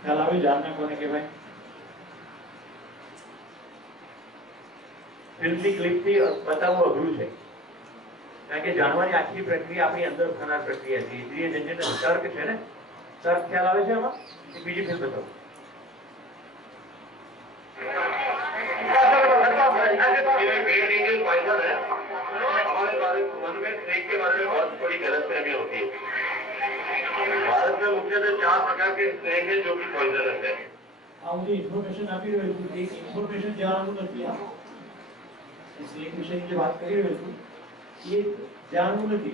ખ્યાલ આવે જાનના કોને કહેવાય? ફિલ્મની ક્લિપથી બતાવવું અઘરું છે કારણ કે જાણવાની આખી પ્રક્રિયા આપણી અંદર થનાર પ્રક્રિયા છે. ઇન્દ્રિય જન્યનો તર્ક છે ને, તર્ક ખ્યાલ આવે છે એમાં? એક બીજી ફિલ્મ બતાવો. भारत में मुख्यतः 4 प्रकार के स्नेक है जो कि पॉइजनस है. આ બધી ઇન્ફોર્મેશન આપી રહ્યો છું, એક ઇન્ફોર્મેશન જાણવું નથી. આ સ્નેક વિશેની જે વાત કરી રહ્યો છું એ જાણવું નથી.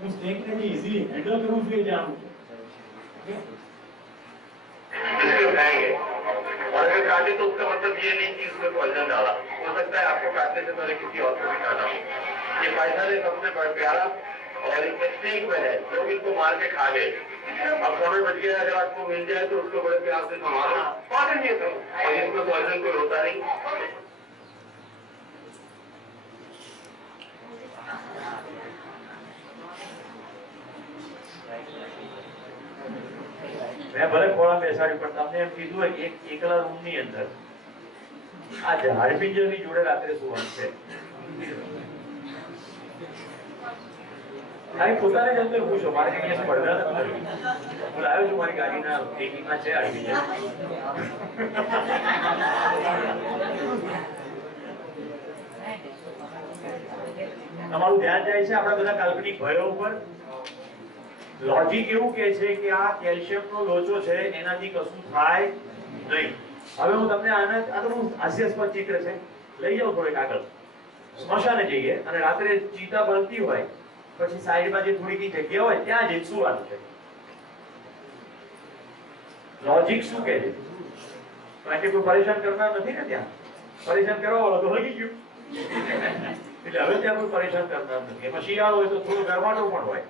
હું સ્નેકને જે ઇઝીલી હેન્ડલ કરું છું એ જાણવું છે. ઓકે, इसको खाएंगे और अगर काटे तो उसका मतलब ये नहीं कि उसमें पॉइजन डाला. हो सकता है आपको काटने से पहले किसी और को भी खाना हो. ये पॉइजन है सबसे प्यारा और एक स्नेक में है. लोग इसको मार के खा गए. अब समय बच गया, अगर आपको मिल जाए तो उसको बड़े प्यार से संभालो, पकड़िए तो. और इसमें पॉइजन कोई होता नहीं. મેં ભલે ખોળા બેસાડ્યું પણ તમને એમ કીધું હોય એક એકલા રૂમની અંદર આ ઝાડપિંજરની જોડે રાત્રે સુવાનું છે. સાહેબ પોતાને જ અંદર પૂછો, મારે કઈ સ્પર્ધા નથી કરવી. હું લાવ્યો છું મારી ગાડીના ટેકિંગમાં છે આવી જાય. તમારું ધ્યાન જાય છે આપણા બધા કાલ્પનિક ભયો ઉપર. લોજિક એવું કહે છે કે આ કેલ્શિયમનો લોચો છે એનાથી કશું થાય નહીં. હવે હું તમને આના આ તો બહુ હાસ્યાસ્પદ ચિત્ર છે, લઈ જાઉં થોડીક આગળ. સ્મશાને જઈએ અને રાત્રે ચિતા બળતી હોય, પછી સાઈડમાં જે થોડીક જગ્યા હોય ત્યાં જ સુવાનું છે. લોજિક શું કહે છે? કારણ કે કોઈ પરેશાન કરનાર નથી ને ત્યાં. પરેશાન કરવા વાળો તો હળી ગયું, એટલે હવે ત્યાં કોઈ પરેશાન કરનાર નથી. એમાં શિયાળો હોય તો થોડો ગરમાટો પણ હોય.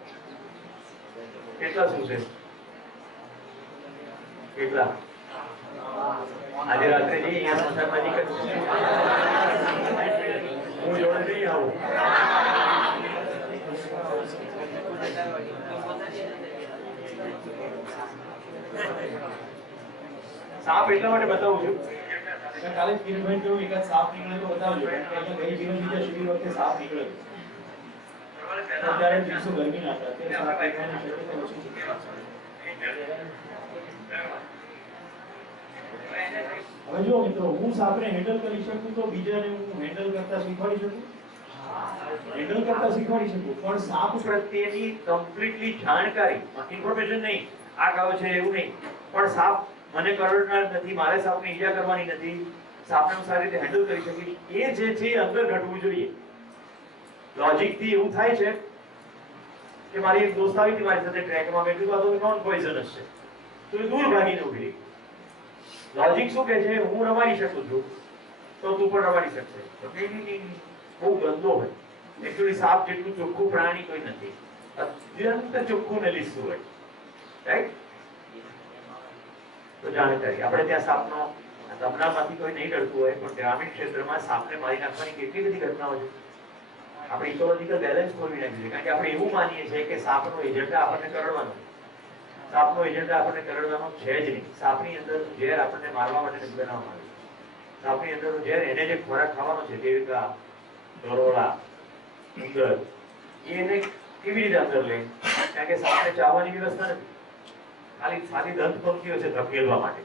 કેટલા શું છે? કેટલા? આજે રાત્રે જઈએ અહીંયા સ્મશાનમાં નીકળીશું. હું જોડે નહીં આવું. સાપ એટલા માટે બતાવું છું, કાલે કિરણભાઈ જો એકાદ સાપ નીકળે તો બતાવજો. અહીંયા ગઈ જીવન બીજા શિબિર વખતે સાપ નીકળ્યો ત્યારે દિવસો ગરમી ના હતા, ત્યારે સાપ નીકળવાની શક્યતા ઓછી છે. હવે જો મિત્રો, હું સાપને હેન્ડલ કરી શકું તો બીજાને હું હેન્ડલ કરતા શીખવાડી શકું, હેન્ડલ કરતા શીખવાડી શકું, પણ સાપ પ્રત્યેની કમ્પ્લીટલી જાણકારી, ઇન્ફોર્મેશન નહીં, આ ગાવ છે એવું નહીં, પણ સાપ મને કરડનાર નથી, મારે સાપને ઈજા કરવાની નથી, સાપને હું સારી રીતે હેન્ડલ કરી શકીશ, એ જે છે એ અંદર ઘટવું જોઈએ. લોજિકથી એવું થાય છે કે મારી એક દોસ્ત આવી હતી મારી સાથે ટ્રેકમાં, મેં કીધું આ તો નોન પોઈઝનસ છે, તો એ દૂર ભાગીને ઉભી રહી. લોજિક શું કહે છે? હું રમાડી શકું છું તો તું પણ રમાડી શકશે. તો બહુ ગંદો હોય. એકચ્યુઅલી સાપ જેટલું ચોખ્ખું પ્રાણી કોઈ નથી, અત્યંત ચોખ્ખું ને લીસું હોય, રાઈટ? તો જાણકારી આપણે ત્યાં સાપનો દમનામાંથી કોઈ નહીં ડરતું હોય, પણ ગ્રામીણ ક્ષેત્રમાં સાપને મારી નાખવાની કેટલી બધી ઘટનાઓ છે. આપણે ઇકોલોજીકલ બેલેન્સ ખોરવી નાખ્યું છે, કારણ કે આપણે એવું માનીએ છીએ કે સાપનો એજન્ડા આપણને કરડવાનો, સાપનો એજન્ડા આપણને કરડવાનો છે જ નહીં. સાપની અંદર ઝેર આપણને મારવા માટે નથી બનાવવામાં આવ્યું. સાપની અંદર ઝેર એને જે ખોરાક ખાવાનો છે, દેવિકા, દરોડા, ઉંદર, એને કેવી રીતે અંદર લે? કારણ કે સાપને ચાવવાની વ્યવસ્થા નથી, ખાલી સાદી દંત પંક્તિઓ છે ધકેલવા માટે.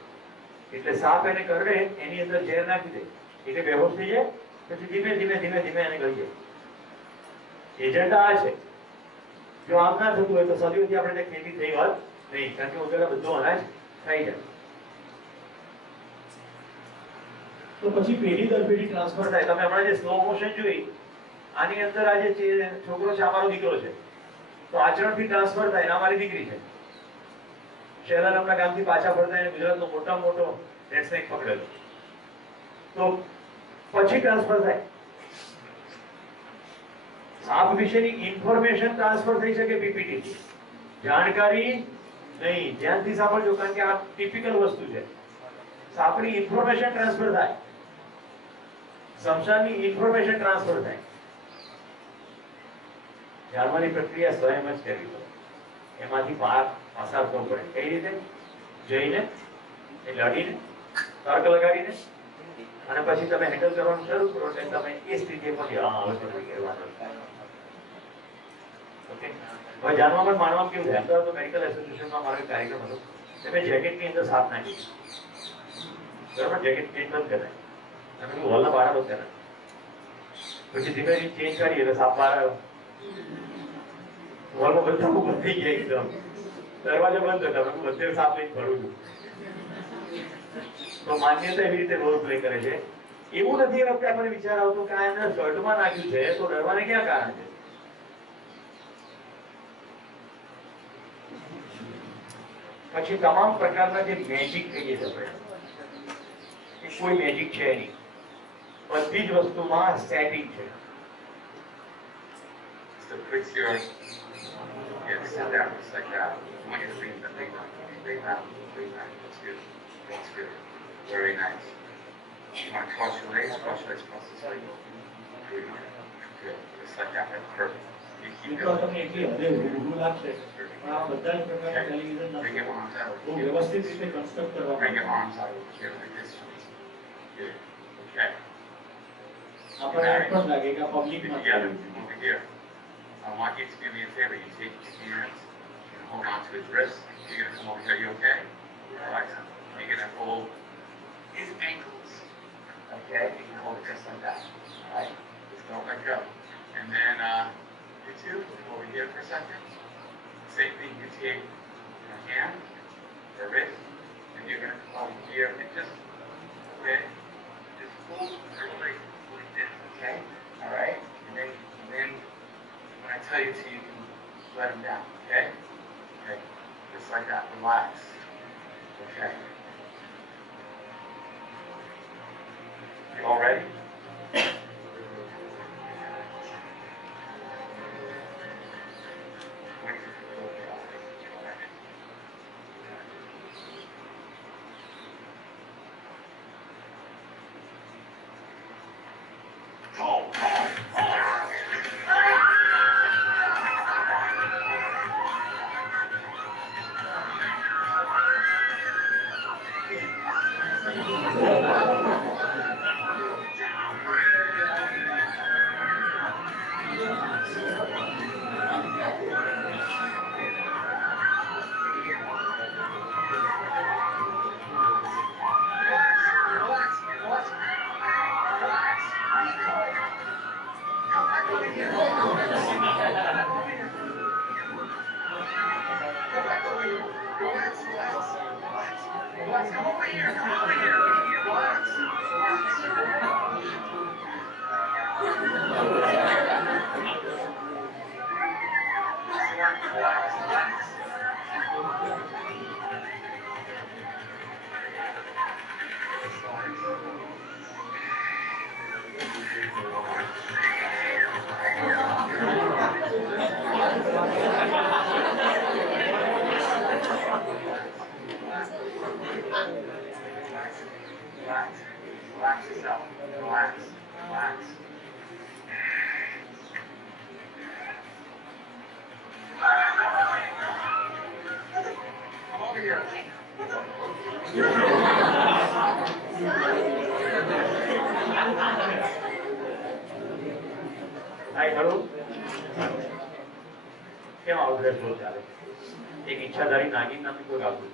એટલે સાપ એને કરડે એની અંદર ઝેર નાખી દે, એટલે બેહોશ થઈ જાય, પછી ધીમે ધીમે ધીમે ધીમે એને ગળી જાય. એજન્ડા આ છે. જો આમ ના થતું હોય તો સદીઓથી આપણે ખેતી થઈ હોત નહીં, કારણ કે ઉંદરા બધું અનાજ ખાઈ જાય. તો પછી પેઢી દર પેઢી ટ્રાન્સફર થાય. તમે હમણાં જે સ્લો મોશન જોઈ, આની અંદર આ જે છોકરો છે અમારો દીકરો છે, તો આચરણથી ટ્રાન્સફર થાય. આ મારી દીકરી છે. શહેરા નામના ગામથી પાછા ફરતા એને ગુજરાતનો મોટા મોટો રેડ સ્નેક પકડેલો, તો પછી ટ્રાન્સફર થાય. સાપ વિશેની ઇન્ફોર્મેશન ટ્રાન્સફર થઈ શકે પીપીટી થી, જાણકારી નહીં. ધ્યાનથી સાંભળજો, કારણ કે આ ટિપિકલ વસ્તુ છે. સાપની ઇન્ફોર્મેશન ટ્રાન્સફર થાય, શમશાનની ઇન્ફોર્મેશન ટ્રાન્સફર થાય. જાણવાની પ્રક્રિયા સ્વયં જ કરવી પડે, એમાંથી બહાર પસાર થવું પડે. કઈ રીતે? જઈને લડીને, તર્ક લગાડીને, અને પછી તમે હેન્ડલ કરવાનું શરૂ કરો એટલે તમે એ સ્થિતિ પછી ઓકે. હવે જાણવા પણ માનવામાં કેવું થાય? અમદાવાદ મેડિકલ એસોસિએશનમાં મારો એક કાર્યક્રમ હતો, તમે જેકેટની અંદર સાપ નાખી, બરાબર? જેકેટ ચેન્જ બંધ કરાય, તમે હોલના બહાર બંધ કરાય, પછી ધીમે ધીમે ચેન્જ કરી એટલે સાપ બહાર આવ્યો. હોલમાં બધા બંધ થઈ ગયા, એકદમ દરવાજો બંધ હતા, બધે સાપ લઈને ફરું છું. તો માન્યતા એવી રીતે રોલ પ્લે કરે છે. એવું નથી એ વખતે આપણને વિચાર આવતો કે આ એમને શર્ટમાં નાખ્યું છે તો ડરવાને ક્યાં કારણ છે? પછી તમામ પ્રકારના જે મેજિક કહીએ છીએ આપણે, એ કોઈ મેજિક છે નહીં. બધી જ વસ્તુમાં સેટિંગ છે. So fix your yes, sit down just like that. When you're feeling the big one, that's good. That's good. Very nice. You want to cross your legs across the spine. Good. Good. Just like that. That's perfect. You keep મિત્રો going. તમને એટલી હદે ઊંધું લાગશે, પણ આ બધા જ પ્રકારના television Bring your arms out. બહુ વ્યવસ્થિત રીતે કન્સ્ટ્રક્ટ કરવામાં Bring your arms out. Give it this. Good. Okay. આપણને એમ પણ લાગે કે આ Keep it પબ્લિકમાં together. Over here. I want you to do me a favor. You take his hands, you're gonna hold on to his wrist. You're gonna come over here. You okay? Relax. You're gonna hold his ankles. Okay? You can hold it just like that. Alright? Just don't let go. And then you two, come over here for a second. Same thing, you take your hand, your wrist, and you're gonna come over here and just, okay? Just pull everybody like this, okay? Alright? And then when I tell you to, you can let him down, okay? Okay? Just like that, relax. Okay? You all ready? Relax yourself. Relax. Relax. Come over here. હાય ખરું કેમ આવું ડ્રેસ બહુ ચાલે એક ઈચ્છાધારી નાગિન નામની કોઈ આવતું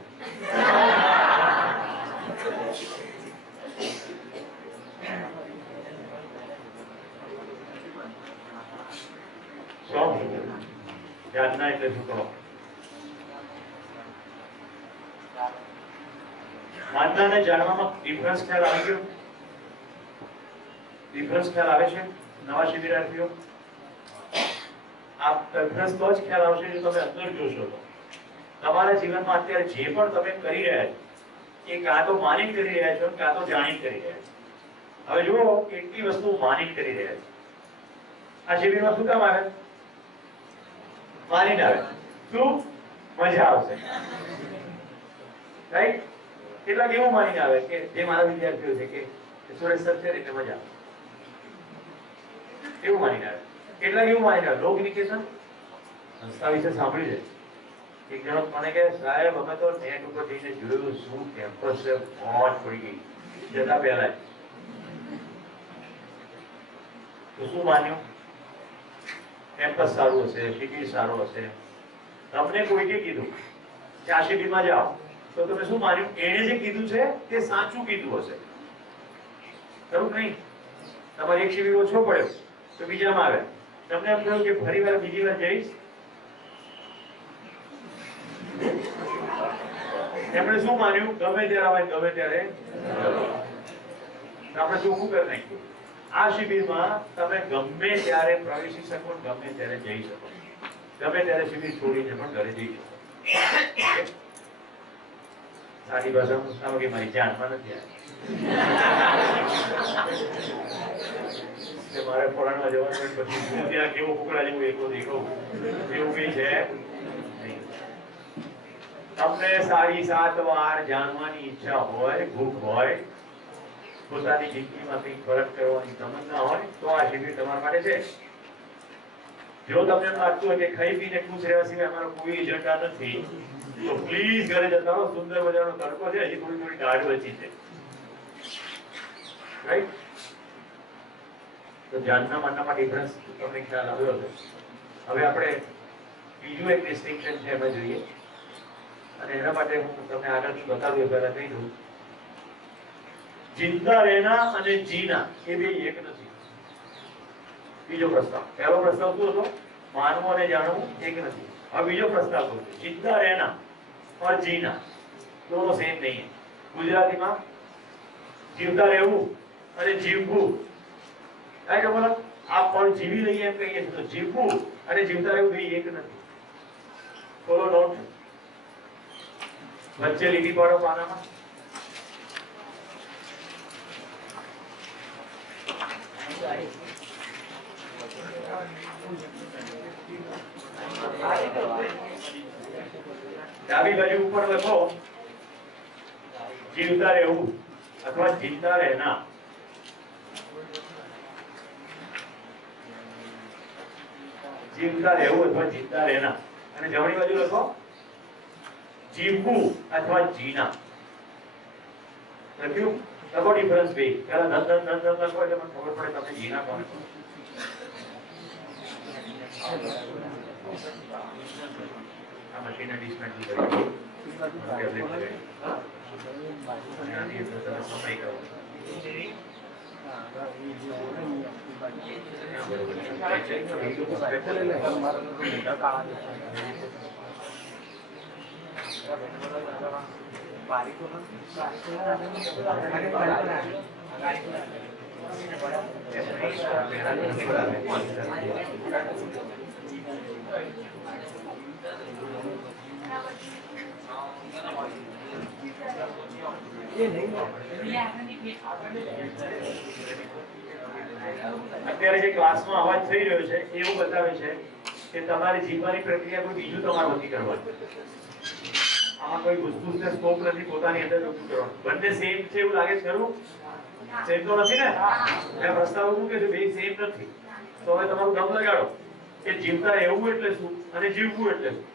સો જાતના એટલે શું કહો માનતાને જાણવામાં ડિફરન્સ ખ્યાલ આવી ગયો ડિફરન્સ ખ્યાલ આવે છે નવા શિબિરાર્થીઓ આ ડિફરન્સ તો જ ખ્યાલ આવશે જો તમે અંદર જોશો તો તમારા જીવનમાં અત્યારે જે પણ તમે કરી રહ્યા છો એ કાં તો માનીને કરી રહ્યા છો કાં તો જાણીને કરી રહ્યા છો હવે જુઓ કેટલી વસ્તુ માનીને કરી રહ્યા છો આ શિબિરમાં શું કામ આવે માનીને આવે શું મજા આવશે રાઈટ કેટલાક એવું માનીને આવે કે જે મારા વિદ્યાર્થીઓ છે કે સુરેશ સર છે એટલે મજા આવે એવું માનીને આવે કેટલાક એવું માનીને આવે લોક નિકેતન સંસ્થા વિશે સાંભળ્યું છે એક જણો મને કહે સાહેબ અમે તો નેટ ઉપર જઈને જોયું શું કેમ્પસ છે મોજ પડી ગઈ જતા પહેલા તો શું માન્યું કેમ્પસ સારું હશે શિબિર સારું હશે તમને કોઈએ કીધું કે આ શિબિરમાં જાઓ તો તમે શું માન્યું એણે જે કીધું છે તે સાચું કીધું હશે ખરું નહીં તમારે એક શિબિર ઓછો પડ્યો તો બીજામાં આવે તમને એમ કહ્યું કે ફરી વાર બીજી વાર જઈશ એમણે શું માન્યું ગમે ત્યારે આવે ગમે ત્યારે આપણે ચોખ્ખું કરી નાખ્યું આ શિબિરમાં તમે ગમે ત્યારે પ્રવેશી શકો ગમે ત્યારે જઈ શકો ગમે ત્યારે શિબિર છોડીને પણ ઘરે જઈ શકો સાદી ભાષામાં પૂછતા કે મારી જાનમાં નથી આવી મારે ફોરનમાં જવાનું પછી ત્યાં કેવો કુકડા જેવું એકલો દેખાવ એવું કઈ છે તમને સારી 7 વાર જાણવાની ઈચ્છા હોય ભૂખ હોય પોતાની જિંદગીમાં કંઈક ફરક કરવાની તમન્ના હોય તો આ શિબિર તમારા માટે છે જો તમને એમ લાગતું હોય કે ખાઈ પીને ખુશ રહેવા સિવાય અમારો કોઈ એજન્ડા નથી તો પ્લીઝ ઘરે જતા રહો સુંદર મજાનો તડકો છે હજી થોડી થોડી દાઢ બચી છે રાઈટ તો જાનના માનનામાં ડિફરન્સ તમને ખ્યાલ આવ્યો હશે હવે આપણે બીજું એક ડિસ્ટિંક્શન છે એમાં જોઈએ, અને એના માટે હું તમને આગળથી બતાવ્યું પહેલા કહી દઉં. જિંદા રહેના અને જીના એ બે એક નથી. બીજો પ્રસ્તાવ. પહેલો પ્રસ્તાવ શું હતો? માનવું અને જાણવું એક નથી. अब बीजो प्रस्ताव करो, जिंदा रहना और जीना दोनों सेम नहीं है. गुजराती में जीवता રહેવું અને જીવવું, કાઈ કે બોલો આપ પણ જીવી લઈએ એમ કહીએ તો જીવવું અને જીવતા રહેવું બે એક નથી. ફોલો નોટ વચ્ચે લીટી પાડો પાનામાં. ડાબી બાજુ ઉપર લખો જીવતા રહેવું અથવા જીવતા રહેના. જીવતા રહેવું અથવા જીવતા રહેના. અને જમણી બાજુ લખો જીવવું અથવા જીના. લખ્યું? લખો ડિફરન્સ બે. પહેલા ધન ધન ધન ધન લખો એટલે મને ખબર પડે તમે જીના કોને કહો. આ મશીનને ડિસમેન્ટલ કરી અને આની અંદર તમે સમય કરો. અત્યારે જે ક્લાસમાં અવાજ થઈ રહ્યો છે એવું બતાવે છે કે તમારી જીવવાની પ્રક્રિયા કોઈ બીજું તમારું નથી કરવાનું. આમાં કોઈ વસ્તુ સ્કોપ નથી પોતાની અંદર બધું કરવાનું. બંને સેમ છે એવું લાગે છે ખરું? સેમ તો નથી ને? મેં પ્રસ્તાવ મૂક્યો કે બે સેમ નથી. તો હવે તમારું દમ લગાડો કે જીવતા રહેવું એટલે શું અને જીવવું એટલે શું.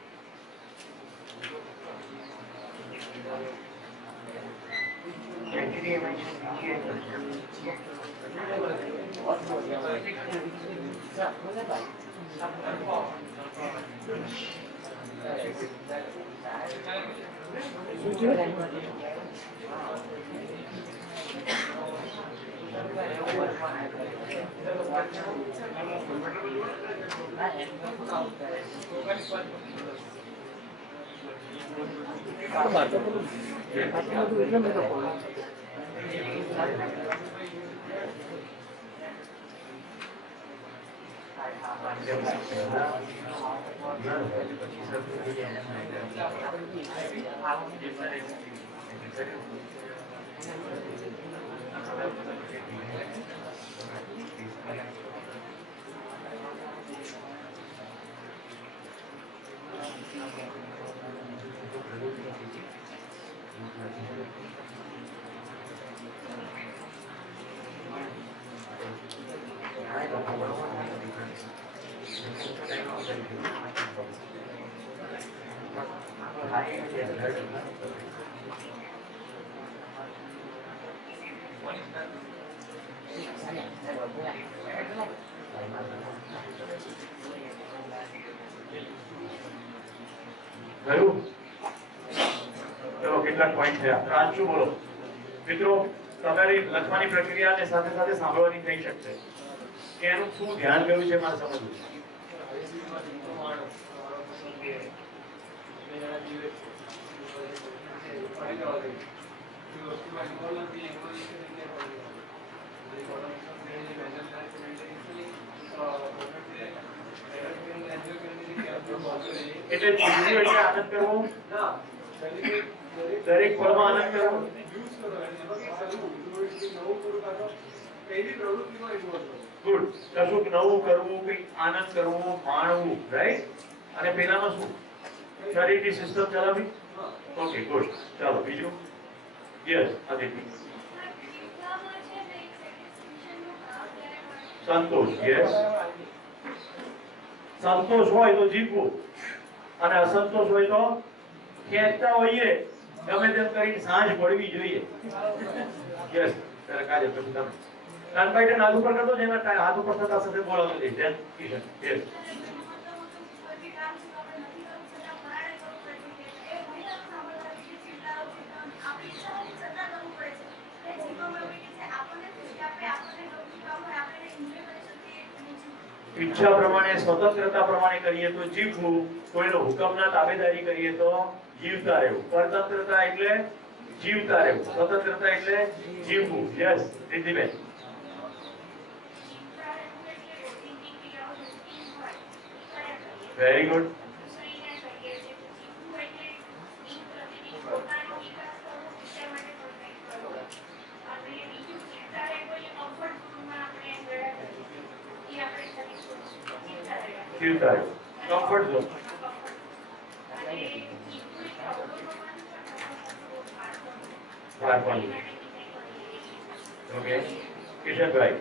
ગયું? ચલો કેટલાક પોઈન્ટ થયા. પ્રાંશુ બોલો. મિત્રો તમારી લખવાની પ્રક્રિયા અને સાથે સાથે સાંભળવાની થઈ શકશે કે એનું શું ધ્યાન ગયું છે મારે સમજવું છે. એટલે જીવવું એટલે આનંદ કરવો, દરેક પળમાં આનંદ કરવો. ગુડ. કશુંક નવું કરવું, કંઈક આનંદ કરવો, માણવું, રાઈટ? અને પેલામાં શું? શરીરની સિસ્ટમ ચલાવવી. Okay good. ચાલો બીજું. યસ આદિત્ય. સંતોષ. યસ. સંતોષ હોય તો જીવવું અને અસંતોષ હોય તો ખેંચતા હોઈએ ગમે તેમ કરીને સાંજ પડવી જોઈએ. યસ. ત્યારે કાજે પછી તમે કાનભાઈ હાથ ઉપર કરતો જેના હાથ ઉપર થતા સાથે બોલાવતો જઈશ. યસ. કોઈ કામ છે તો આપણે નથી કરવું છતાં પરાણે કરવું પડે છે એ મહિલાઓ સાંભળવા જે ચિંતાઓ છે તો આપણી ઈચ્છાઓની છતાં કરવું પડે છે એ જીવનમાં એવી કે છે આપણને ખુશી આપે આપણને ગમતું કામ હોય આપણે એન્જોય કરી શકીએ ઈચ્છા પ્રમાણે સ્વતંત્રતા પ્રમાણે કરીએ તો જીવવું, કોઈનો હુકમના તાબેદારી કરીએ તો જીવતા રહેવું. પરતંત્રતા એટલે જીવતા રહેવું, સ્વતંત્રતા એટલે જીવવું. યસ રિદ્ધિબેન. Very good. જીવતા રહેવું, કમ્ફર્ટ ઝોન. ઓકે કિશનભાઈ.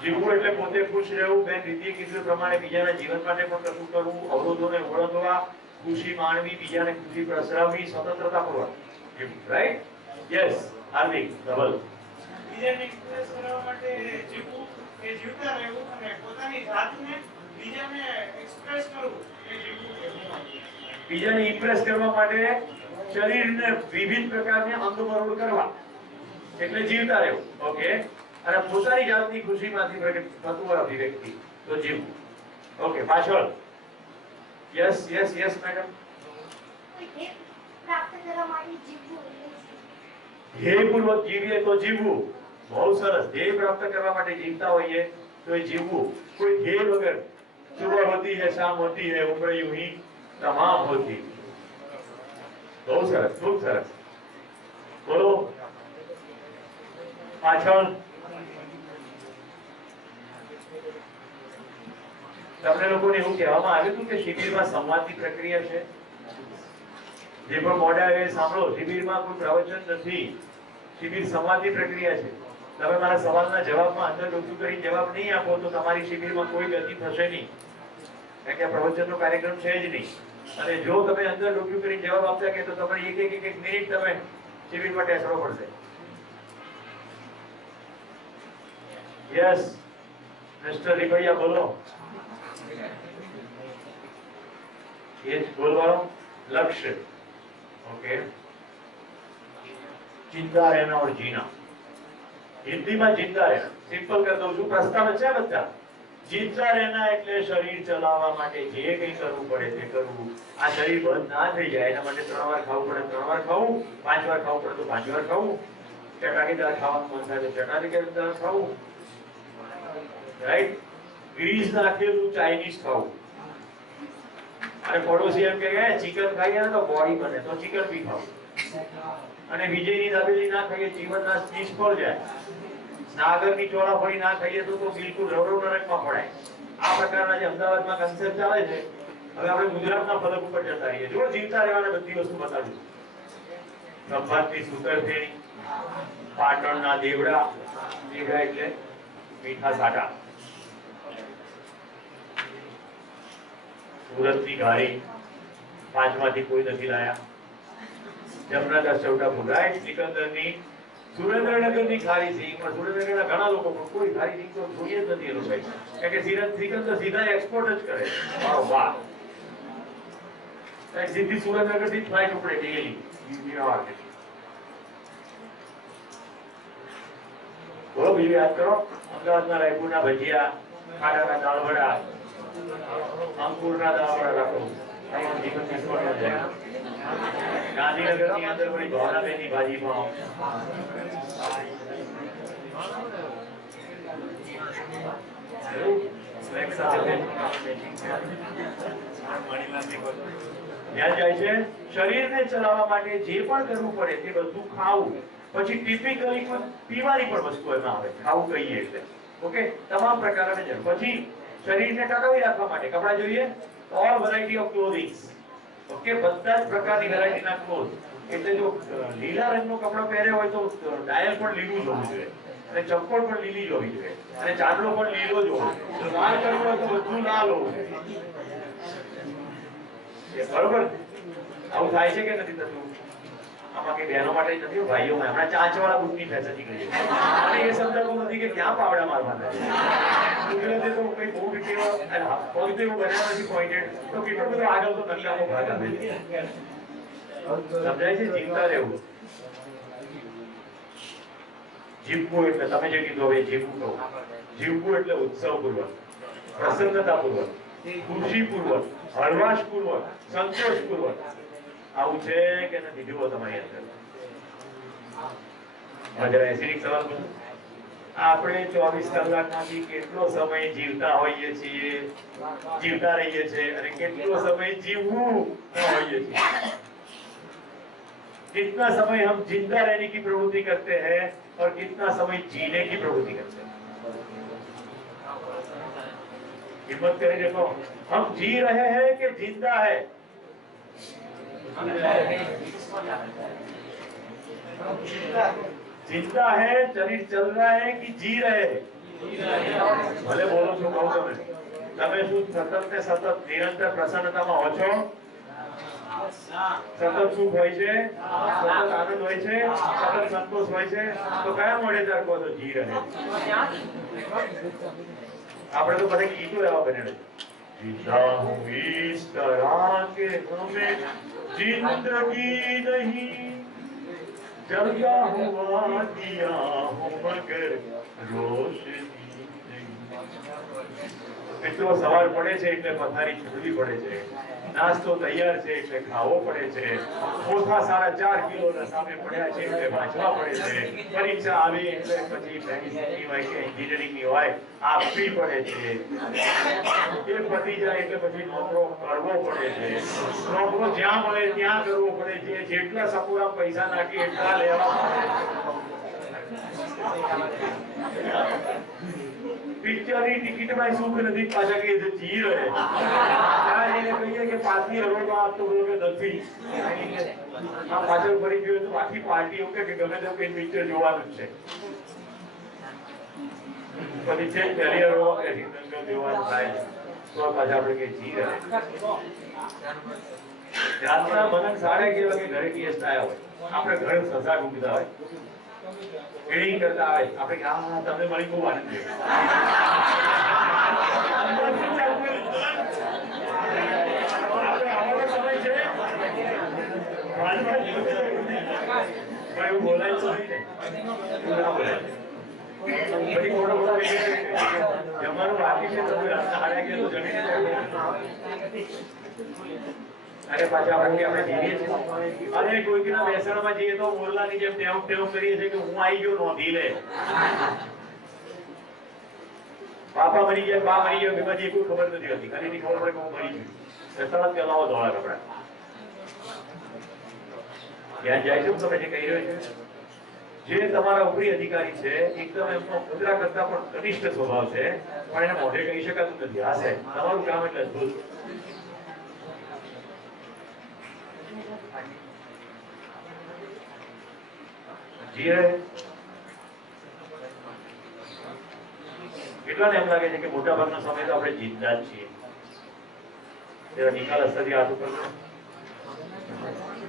જીવવું એટલે પોતે ખુશ રહેવું. બેન રીતિએ કીધું પ્રમાણે બીજાના જીવન માટે પણ કશું કરવું, અવરોધોને ઓળંગવા, ખુશી માણવી, બીજાને ખુશી પ્રસરાવવી, સ્વતંત્રતા પૂર્વક. રાઈટ? યસ હાર્દિક ડબલ. બીજાને એક્સપ્રેસ કરવા માટે જીવવું એ જીવતા રહેવું અને પોતાની જાતને બીજાને એક્સપ્રેસ કરવું એ જીવવું. બીજાને ઇમ્પ્રેસ કરવા માટે શરીરને વિવિધ પ્રકારના અંગમરોડ કરવા એટલે જીવતા રહેવું. ઓકે. અને પોતાની જાતની ખુશીમાંથી પ્રગટ થતું હોય અભિવ્યક્તિ તો જીવવું. ઓકે પાછળ. Yes yes yes madam. પ્રાપ્ત કરવા માટે જીવવું ધ્યેયપૂર્વક જીવીએ તો જીવવું. બહુ સરસ. ધ્યેય પ્રાપ્ત કરવા માટે જીવતા હોઈએ તો એ જીવવું. કોઈ ધ્યેય વગર સુબહ હોતી है शाम होती है उम्र यूं ही तमाम होती. બહુ સરસ, ખૂબ સરસ. બોલો પાછળ. તમને લોકોને એવું કહેવામાં આવ્યું હતું કે શિબિરમાં સંવાદની પ્રક્રિયા છે. જે પણ મોડા આવે એ સાંભળો. શિબિરમાં કોઈ પ્રવચન નથી, શિબિર સંવાદની પ્રક્રિયા છે. તમે મારા સવાલના જવાબમાં અંદર ડોકું કરીને જવાબ નહીં આપો તો તમારી શિબિરમાં કોઈ ગતિ થશે નહીં, કારણ કે આ પ્રવચનનો કાર્યક્રમ છે જ નહીં. અને જો તમે અંદર ડોકું કરીને જવાબ આપતા કે તો તમારી એક મિનિટ તમે શિબિરમાં ટેસડો પડશે. યસ મિસ્ટર રીપડિયા બોલો. ये बोलवानो लक्ष्य. ओके. जिंदा रहना और जीना. हिंदी में जिंदा रहना सिंपल कर दो છું. પ્રસ્તાવ છે બધા. જીવતા રહેના એટલે શરીર ચલાવવા માટે જે કંઈ કરવું પડે તે કરવું. આ શરીર બંધ ના થઈ જાય એના માટે 3 વાર ખાવું પડે 3 વાર ખાવું, 5 વાર ખાવું પડે તો 5 વાર ખાવું, ચટાકેદાર ખાવાનું મન થાય તો ચટાકેદાર ખાવું. રાઈટ? ગ્રીસ નાખેલું ચાઇનીઝ ખાવું. અને પડોશી એમ કે ચિકન ખાઈએ ને તો બોડી બને તો ચિકન બી ખાવું. અને વિજયની દાબેલી ના ખાઈએ જીવનના નિષ્ફળ જાય. નાગરની ચોળાફળી ના ખાઈએ તો બિલકુલ રવરવ નરકમાં પડાય. આ પ્રકારના જે અમદાવાદમાં કન્સેપ્ટ ચાલે છે, હવે આપણે ગુજરાતના ફલક ઉપર જતા રહીએ. જો જીવતા રહેવાના બધી વસ્તુ બતાવ્યું. ખંભાતની સૂતરફેણી, પાટણના દેવડા, દેવડા એટલે મીઠા સાટા, સુરતની ઘારી, 5 માંથી કોઈ નથી લાયા, જમનાદાસ ચૌટા ફુગાય, સિકંદરની સુરેન્દ્રનગરની ખારી સિંગ, પણ સુરેન્દ્રનગરના ઘણા લોકો પણ કોઈ ખારી સિંગ તો જોઈએ જ નથી એ લોકો, કારણ કે સિકંદર સીધા એક્સપોર્ટ જ કરે. વાહ, સીધી સુરેન્દ્રનગરથી ફ્લાઇટ ઉપડે ડેલી. બોલો બીજું યાદ કરો. અમદાવાદના રાયપુરના ભજીયા, ખાડાના દાળવડા, અંકુરના દાળવડા રાખો. ગાંધીનગરની અંદર વળી ભાવનાબેનની ભાજી પાઉં. ધ્યાન જાય છે. શરીરને ચલાવવા માટે જે પણ કરવું પડે તે બધું ખાવું. પછી ટિપિકલી કોઈ પીવાની પણ વસ્તુ એમાં આવે, ખાવું કહીએ એટલે. ઓકે, તમામ પ્રકારના જરૂર. પછી શરીરને ટકાવી રાખવા માટે કપડા જોઈએ, all variety of clothing. Okay, બધા જ પ્રકારની વેરાયટીના ક્લોથ. એટલે જો લીલા રંગનો કપડો પહેર્યો હોય તો ડાયલ પણ લીલું જ હોવું જોઈએ, અને ચપ્પલ પણ લીલી જ હોવી જોઈએ, અને ચાંદલો પણ લીલો જ હોવો જોઈએ. લાલ કરવો હોય તો બધું લાલ હોવું જોઈએ. બરોબર? આવું થાય છે કે નથી થતું? આમાં કે બહેનો માટે જ નથી, ભાઈઓમાં હમણાં ચાંચવાળા બુટની ફેશન નીકળી છે અને એ સમજાતું નથી કે ક્યાં પાવડા મારવાના છે. ગુજરાતી તો કઈ બહુ કેવા પગ તો એવું બનાવ્યા નથી પોઈન્ટેડ, તો કેટલો બધો આગળ તો નકામો ભાગ આવે છે. સમજાય છે? જીવતા રહેવું. જીવવું એટલે તમે જે કીધું હવે જીવવું કહો. જીવવું એટલે ઉત્સવપૂર્વક, પ્રસન્નતાપૂર્વક, ખુશીપૂર્વક, હળવાશપૂર્વક, સંતોષપૂર્વક. આવું છે કે નથી જુઓ તમારી અંદર. જરા એસિડિક સવાલ પૂછું. આપણે 24 કલાકમાંથી કેટલો સમય જીવતા હોઈએ છીએ, જીવતા રહીએ છીએ, અને કેટલો સમય જીવવું હોઈએ છીએ? कितना समय हम जिंदा रहने की प्रवृत्ति करते हैं और कितना समय जीने की प्रवृत्ति करते हैं? हिम्मत करके देखो, हम जी रहे हैं कि जिंदा है? जिंदा है, शरीर चल रहा है कि जी रहे हैं? भले बोलो છો કહું તમે શું સતત ને સતત નિરંતર પ્રસન્નતામાં હો છો? સતત સુખ હોય છે, સતત આનંદ હોય છે, સતત સંતોષ હોય છે, તો કયા મોડે તરકો તો જી રહે? આપણે તો બધા ગીતો એવા બનેલા છે, જીતા હું इस तरह के हमें जिंदगी नहीं, जलता हुआ दिया हूं मगर रोशनी नहीं. મિત્રો સવાર પડે છે એટલે પથારી છોડવી પડે છે, નાસ્તો તૈયાર છે એટલે ખાવો પડે છે, મોટા સારા 4 કિલોના સામે પડ્યા છે એટલે વાંચવા પડે છે, પરીક્ષા આવી એટલે પછી મેડિસિનની હોય કે એન્જિનિયરિંગની હોય આપવી પડે છે, એ પતી જાય એટલે પછી નોકરો કરવો પડે છે, નોકરો જ્યાં મળે ત્યાં કરવો પડે છે, જેટલા સપોરા પૈસા નાખી એટલા લેવા પડે. પિક્ચરની ટિકિટમાં સુખ નથી, પાછા કે જી રહે. ત્યાં એને કહીએ કે પાછી હરોળમાં આપતો બોલો કે નથી, આ પાછળ ફરી ગયો તો આખી પાર્ટી એવું કે ગમે તેમ કઈ પિક્ચર જોવાનું જ છે. પછી છે પહેલી હરોળમાં કે હિંદંગલ જોવાનું થાય તો પાછા આપણે કે જી રહે. રાતના મનન 11:30 વાગે ઘરે ગેસ્ટ આવ્યા હોય, આપણે ઘરે સસા ઊંઘતા હોય, ફીડિંગ કરતા હોય, આપણે કે હા તમને મળી બહુ આનંદ થયો. એવું બોલાય તો નહીં ને, ના બોલાય. પછી મોટો મોટો જમવાનું બાકી છે તો રાતના 11:30 તો જમીને અરે પાછા આપણે જીવીએ છીએ, અને કોઈકના બેસણમાં જઈએ તો મોરલાની જેમ ટેવ કરીએ છીએ કે હું આવી ગયો નોંધી લે. બાપા મરી ગયા, બા મરી ગયો, બેમાંથી કોઈ ખબર નથી હોતી, ખાલી એની ખબર પડે કે હું મરી ગયું. તરત પેલાઓ ધોળા કપડા ક્યાં જાય છે? તમે જે કહી રહ્યો છો, જે તમારા ઉપરી અધિકારી છે, એકદમ એમનો કુતરા કરતા પણ કનિષ્ઠ સ્વભાવ છે, પણ એને મોઢે કહી શકાતું નથી. હા સાહેબ, તમારું કામ એટલે અદભુત. જી રહે. કેટલાને એમ લાગે છે કે મોટા ભાગનો સમય તો આપણે જીતતા જ છીએ? તેના નિકાલ હસ્તથી હાથ ઉપર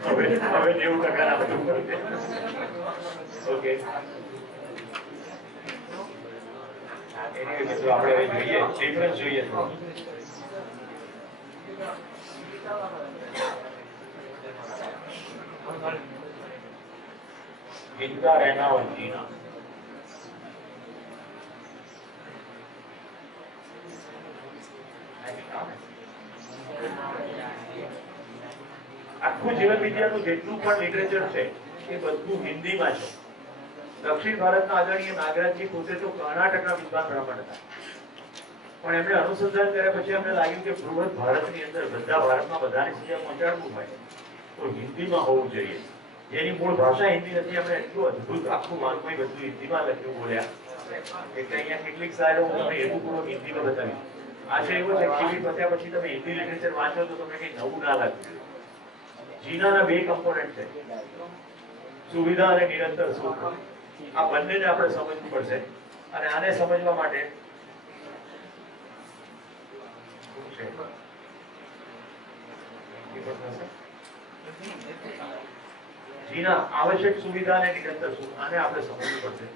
હવે 90% ના બધું પડે. ઓકે, એની મિત્રો આપણે હવે જોઈએ ડિફરન્સ જોઈએ તો जिंदा रहना और जीना. આખું જીવન વિદ્યાનું જેટલું પણ લિટરેચર છે એ બધું હિન્દીમાં છે. દક્ષિણ ભારતના આદરણીય નાગરાજજી પોતે તો કર્ણાટકના વિદ્વાન બ્રાહ્મણ હતા, પણ એમણે અનુસંધાન કર્યા પછી એમને લાગ્યું કે બૃહદ ભારતની અંદર બધા ભારતમાં બધાને સુધી પહોંચાડવું હોય તો હિન્દીમાં હોવું જોઈએ. જેની મૂળ ભાષા હિન્દી નથી, એમણે એટલું અદભુત આખું વાંકમય બધું હિન્દીમાં લખ્યું, બોલ્યા. એટલે અહીંયા કેટલીક સાઈડો હું તમને હેતુપૂર્વક હિન્દીમાં બતાવીશ. આશય એવો છે કે પત્યા પછી તમે હિન્દી લિટરેચર વાંચો તો તમને કંઈ નવું ના લાગે. જીનાના 2 કમ્પોનન્ટ છે, સુવિધા અને નિરંતર સુખ. આ બંનેને આપણે સમજવું પડશે, અને આને સમજવા માટે એના આવશ્યક સુવિધા અને નિરંતર આને આપણે સમજવું પડશે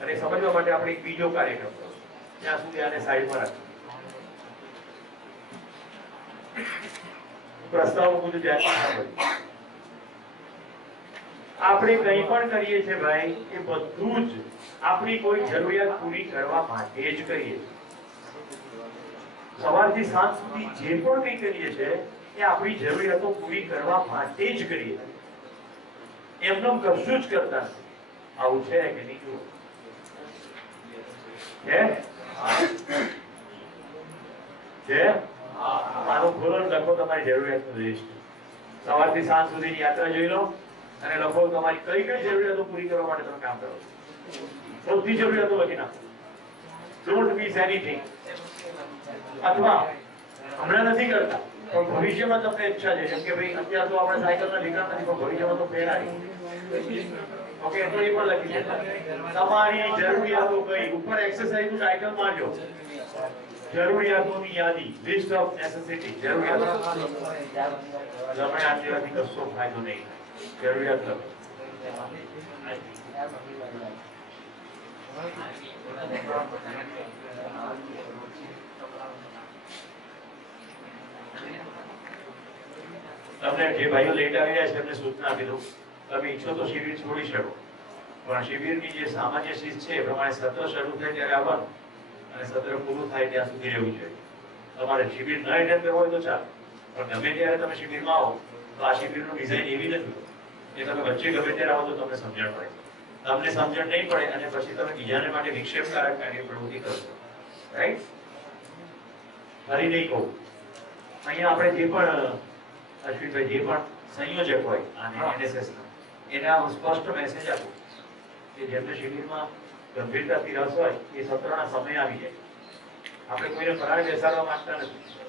અને સમજવા માટે આપણે એક બીજો કાર્યક્રમ કરશું ત્યાં સુધી આને સાઈડમાં રાખીશું પ્રસ્તાવ બધું ધ્યાનમાં સાંભળજો આપણે કંઈ પણ કરીએ છીએ ભાઈ એ બધું જ આપણી કોઈ જરૂરિયાત પૂરી કરવા માટે જ કરીએ સવારથી સાંજ સુધી જે પણ કંઈ કરીએ છીએ એ આપણી જરૂરિયાતો પૂરી કરવા માટે જ કરીએ એમને કશું જ કરતા આવું છે કે નહીં જુઓ છે આનું ખોલો લખો તમારી જરૂરિયાતનું લિસ્ટ સવારથી સાંજ સુધીની યાત્રા જોઈ લો અને લખો તમારી કઈ કઈ જરૂરિયાતો પૂરી કરવા માટે તમે કામ કરો સૌથી જરૂરિયાતો લખી નાખો ડોન્ટ મિસ એનીથિંગ અથવા હમણાં નથી કરતા પણ ભવિષ્યમાં તમને ઈચ્છા છે જેમ કે ભાઈ અત્યારે તો આપણે સાયકલના ઠીકરા નથી પણ ભવિષ્યમાં તો ફેરાય ઓકે તો એ પણ લખી દે તમારી જરૂરિયાતો કઈ ઉપર એક્સરસાઇઝનું ટાઇટલ મારજો જરૂરિયાતોની યાદી લિસ્ટ ઓફ નેસેસિટી જરૂરિયાતો તમે આ જેવાથી કશો ફાયદો નહીં જરૂરિયાત લખો તમને જે ભાઈઓ લેટ આવી રહ્યા છે એમને સૂચના આપી દઉં તમે ઈચ્છો તો શિબિર છોડી શકો પણ શિબિરની જે સામાન્ય શિસ્ત છે એ પ્રમાણે સત્ર શરૂ થાય ત્યારે આવવાનું અને સત્ર પૂરું થાય ત્યાં સુધી રહેવું જોઈએ તમારે શિબિર ન એટેન્ડ કરવો હોય તો ચાલો પણ ગમે ત્યારે તમે શિબિરમાં આવો તો આ શિબિરનું ડિઝાઇન એવી નથી કે તમે વચ્ચે ગમે ત્યારે આવો તો તમને સમજણ પડે તમને સમજણ નહીં પડે અને પછી તમે બીજાને માટે વિક્ષેપકારક કાર્ય પ્રવૃત્તિ કરશો રાઈટ ફરી નહીં કહું અહીંયા આપણે જે પણ અશ્વિનભાઈ જે પણ સંયોજક હોય અને NSS ના એને આ સ્પષ્ટ મેસેજ આપો કે જેમને શિબિરમાં ગંભીરતાથી રસ હોય એ સત્રના સમય આવી જાય આપણે કોઈને ફરાળ બેસાડવા માંગતા નથી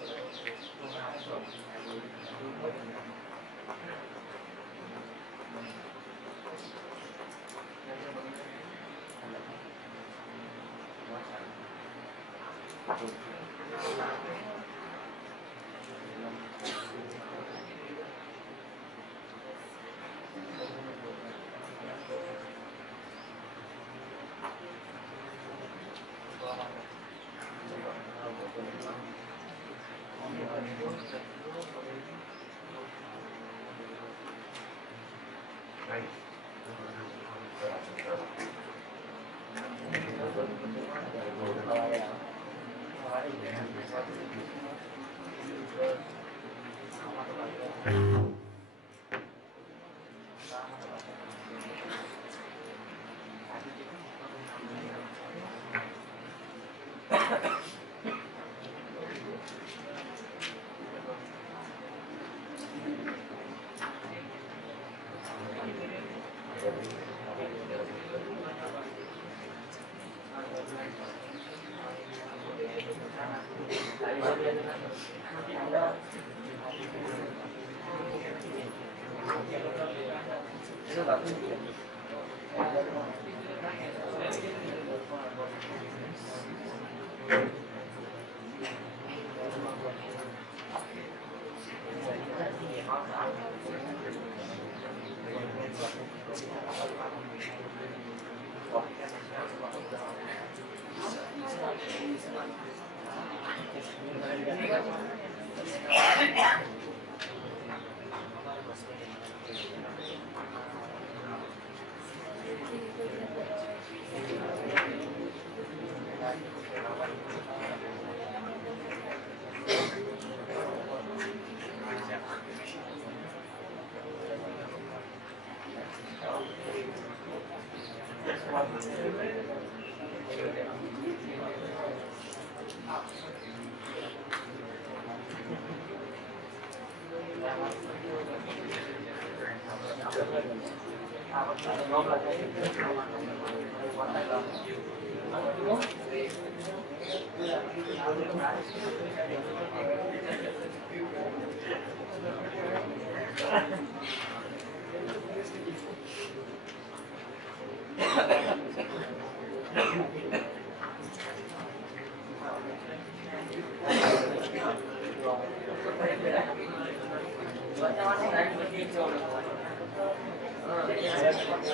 ઓકે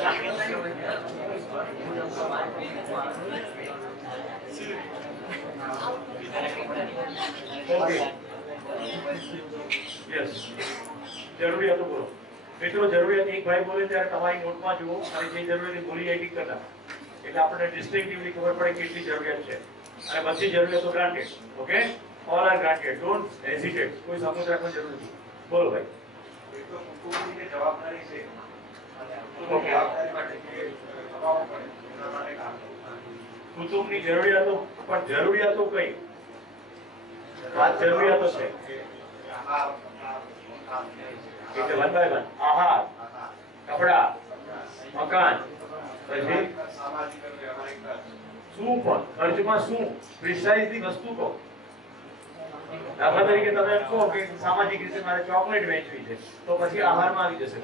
યસ જરૂરિયાતો બોલો મિત્રો. જરૂરિયાત એક ભાઈ બોલે ત્યારે તમારી નોટમાં જુઓ અને જે જરૂરિયાત બોલી એડિટ કરતા એટલે આપણને ડિસ્ટિંક્ટિવલી ખબર પડે કેટલી જરૂરિયાત છે અને બધી જરૂરિયાતો granted. Okay all are granted. Don't હેઝિટેટ. કોઈ સમજ રાખવાની જરૂર નથી. બોલો ભાઈ. એક તો કુટુંબની જે જવાબદારી છે અને ઓકે. જવાબદારી માટે જે દબાવવું પડે એના માટે કામ કરવું. કુટુંબની જરૂરિયાતો પણ જરૂરિયાતો કઈ? વાત જરૂરિયાતો છે એટલે વન બાય વન. આહાર, કપડા, મકાન, પછી સામાજિક અને વ્યવહારિક શું પણ ખર્ચમાં શું પ્રિસાઇઝલી વસ્તુ કહો. દાખલા તરીકે તમે એમ કહો કે સામાજિક રીતે મારે ચોકલેટ વેચવી છે તો પછી આહારમાં આવી જશે.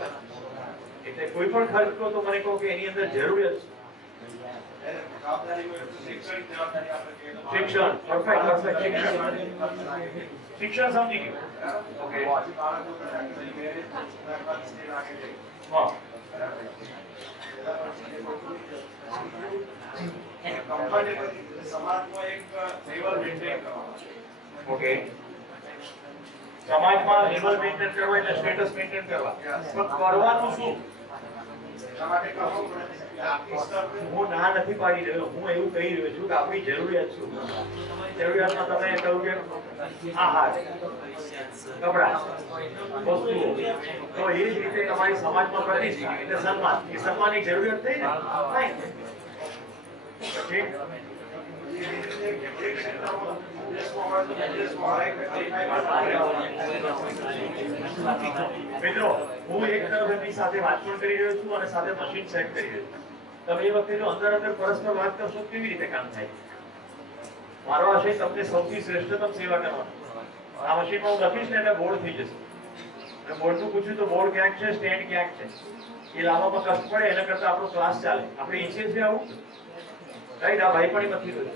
એટલે કોઈ પણ ખર્ચ કહો તો મને કહો કે એની અંદર જરૂરિયાત છે. જવાબદારી હોય તો શૈક્ષણિક જવાબદારી આપણે કહીએ તો શિક્ષણ. Perfect perfect. શિક્ષણ સમજી ગયું. ઓકે બાળકો મેરેજ ત્યારબાદ સ્ત્રી રાખે છે હા કંપની સમાજમાં એક લેવલ મેન્ટેન કરવાનું. ઓકે. સમાજમાં લેવલ મેન્ટેન કરવા એટલે સ્ટેટસ મેન્ટેન કરવા. પણ કરવાનું શું? એના માટે કરવું પડે કે આપણી સ્તર હું ના નથી પાડી રહ્યો. હું એવું કહી રહ્યો છું કે આપણી જરૂરિયાત શું. તમારી જરૂરિયાતમાં તમે કહ્યું કે આહાર, કપડા, વસ્તુઓ. તો એ જ રીતે તમારી સમાજમાં પ્રતિષ્ઠા એટલે સન્માન. એ સન્માનની જરૂરિયાત થઈ ને. Fine. પછી મિત્રો હું એક તરફ એમની સાથે વાત પણ કરી રહ્યો છું અને સાથે મશીન સેટ કરી રહ્યો છું. તમે એ વખતે જો અંદર પરસ્પર વાત કરશો કેવી રીતે કામ થાય? મારો આશય તમને સૌથી શ્રેષ્ઠતમ સેવા કરવાનો. આ મશીનમાં હું લખીશ ને એટલે બોર્ડ થઈ જશે. અને બોર્ડનું પૂછ્યું તો બોર્ડ ક્યાંક છે, સ્ટેન્ડ ક્યાંક છે. એ લાવવામાં કષ્ટ પડે એના કરતા આપણો ક્લાસ ચાલે. આપણે ઈચ્છીએ છીએ આવું રાઈટ. આ ભાઈ પણ નથી રહ્યું.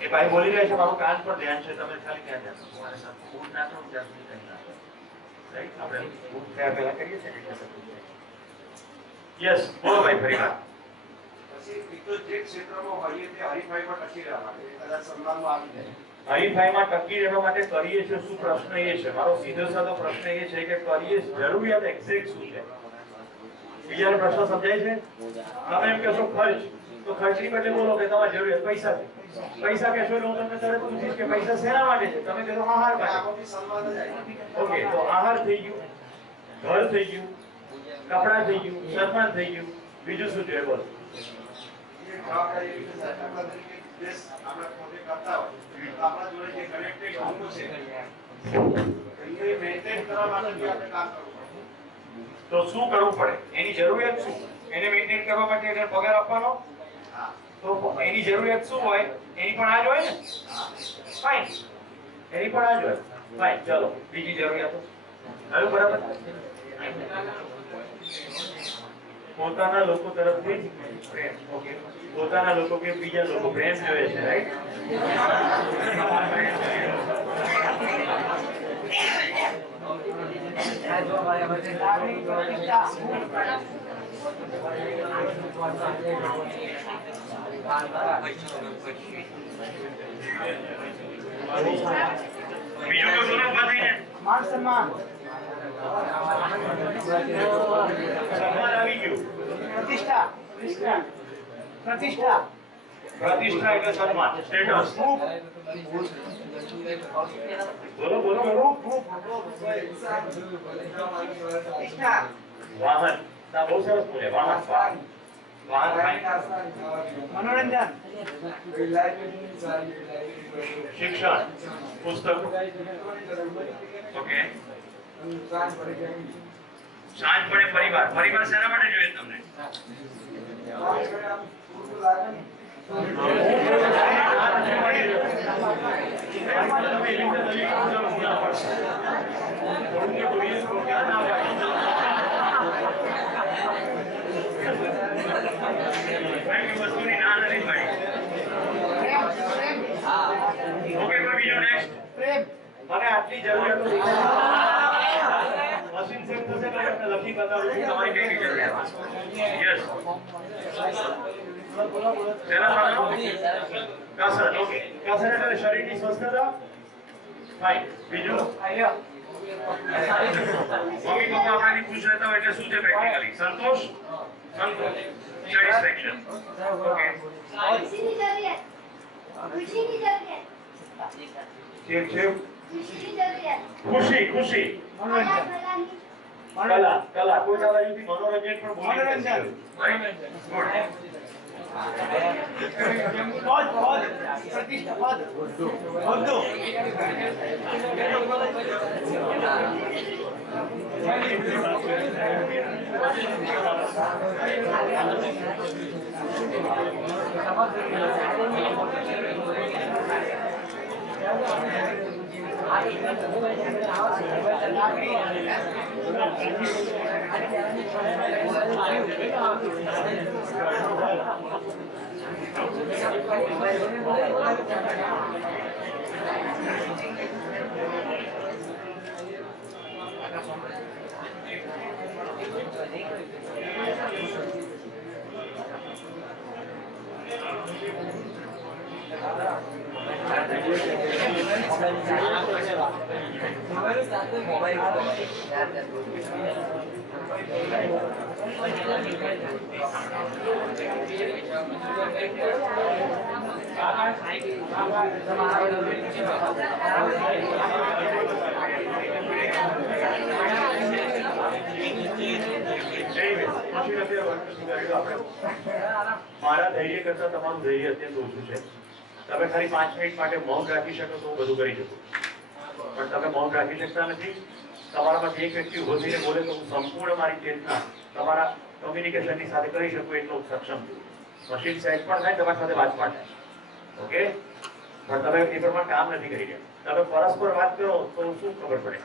એ ભાઈ બોલી રહ્યા છે મારું કાન પર ધ્યાન છે. તમે ખાલી ક્યાં ધ્યાન આપો. મારે સાથે બૂટ નાખો ત્યાં સુધી કંઈ ના કરો. રાઈટ. આપણે બૂટ થયા પહેલા કરીએ છીએ એટલે યસ. બોલો ભાઈ ફરી વાર. પછી બીજો જે ક્ષેત્રમાં હોઈએ તે હરીફાઈમાં ટકી રહેવા માટે કદાચ સન્માનમાં આવી જાય. હરીફાઈમાં ટકી રહેવા માટે કરીએ છીએ શું? પ્રશ્ન એ છે મારો સીધો સાધો પ્રશ્ન એ છે કે કરીએ જરૂરિયાત એક્ઝેક્ટ શું છે? બીજાનો પ્રશ્ન સમજાય છે? તમે એમ કહેશો ખર્ચ તો ખર્ચની બદલે બોલો કે તમારી જરૂરિયાત પૈસા છે. પૈસા કહેશો એટલે હું તમને તરત પૂછીશ કે પૈસા શેના માટે છે? તમે કહેશો આહાર માટે. આમાંથી સન્માન જ આવી. ઓકે તો આહાર થઈ ગયું, ઘર થઈ ગયું, કપડા થઈ ગયું, સન્માન થઈ ગયું. બીજું શું જોઈએ બોલો? એ જવાબદારી એવી છે દાખલા તરીકે દેશ આપણે પોતે કરતા હોય તો આપણા જોડે જે કનેક્ટેડ અંગો છે એને મેન્ટેન કરવા માટે બી આપણે કામ કરવું પડે. તો શું કરવું પડે? એની જરૂરિયાત શું? એને મેન્ટેન કરવા માટે એને પગાર આપવાનો. તો એની જરૂરિયાત શું હોય? એની પણ આ જ હોય ને. ફાઇન. એની પણ આ જ હોય. ફાઇન. ચલો બીજી જરૂરિયાતો હવે બરાબર. પોતાના લોકો તરફથી પ્રેમ. ઓકે. પોતાના લોકો કે બીજા લોકો પ્રેમ જોઈએ છે રાઈટ. બીજું કોઈ બોલો ઉભા થઈને. मान सम्मान સન્માન આવી ગયું. प्रतिष्ठा प्रतिष्ठा પ્રતિષ્ઠા એટલે સન્માન સ્ટેટસ. બોલો બોલો બોલો. प्रतिष्ठा વાહન. ના બહુ સરસ બોલે. વાહન વાહન વાહન. मनोरंजन શિક્ષણ. પુસ્તક. ઓકે. સાંજ પડે પરિવાર. પરિવાર શેના માટે જોઈએ તમને? વસ્તુની ના નથી પડી. ઓકે બીજું નેક્સ્ટ. प्रेम મને આટલી જરૂરિયાતો દેખાય. મશીન સેટ થશે એટલે લખી સૌથી બતાવું છું તમારી કઈ કઈ જરૂરિયાત યસ તેના સામે કસરત ઓકે કસરત એટલે શરીરની સ્વસ્થતા ફાઇન બીજું મમ્મી પપ્પા આપણાથી ખુશ રહેતા હોય એટલે શું છે પ્રેક્ટિકલી સંતોષ સંતોષ સેટિસ્ફેક્શન ઓકે ખુશીની જરૂરિયાત ખુશીની જરૂરિયાત ઠીક છે ખુશીની જરૂરિયાત ખુશી ખુશી કલા કલા કોઈ કલા યુથી મનોરંજન પણ બોલી મનોરંજન. ગુડ પદ પ્રતિષ્ઠા પદ હોદ્દો મારા ધૈર્ય કરતા તમારું ધૈર્ય અત્યંત ઓછું છે તમે ખાલી 5 મિનિટ માટે મૌન રાખી શકો તો હું બધું કરી શકું પણ તમે મૌન રાખી શકતા નથી તમારામાંથી એક વ્યક્તિ ઉભો થઈને બોલે તો હું સંપૂર્ણ મારી ચેતના તમારા કમ્યુનિકેશનની સાથે કરી શકું એટલો સક્ષમ છું મશીન સેટ પણ થાય તમારી સાથે વાત પણ થાય ઓકે પણ તમે એ પ્રમાણે કામ નથી કરી રહ્યા તમે પરસ્પર વાત કરો તો શું ખબર પડે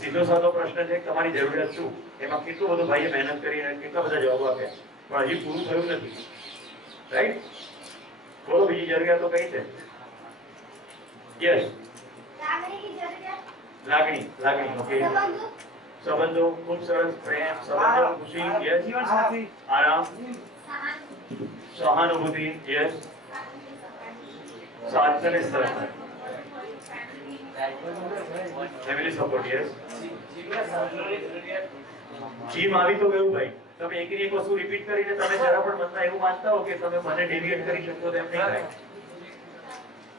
સીધો સાધો પ્રશ્ન છે કે તમારી જરૂરિયાત શું એમાં કેટલું બધું ભાઈએ મહેનત કરીને કેટલા બધા જવાબો આપ્યા પણ હજી પૂરું થયું નથી રાઈટ બોલો બીજી જરૂરિયાતો કઈ છે યસ લાગણીની જરૂરિયાત લાગણી લાગણી ઓકે સંબંધો સંબંધો ખૂબ સરસ પ્રેમ સંબંધો ખુશી યસ જીવનસાથી આરામ સહાનુભૂતિ સહાનુભૂતિ યસ સાથ અને સરળતા ફેમિલી સપોર્ટ યસ જીમ આવી તો ગયું ભાઈ તમે એકની એક વસ્તુ રિપીટ કરીને તમે જરા પણ મનમાં એવું માનતા હો કે તમે મને ડેવિએટ કરી શકશો તેમ નહીં થાય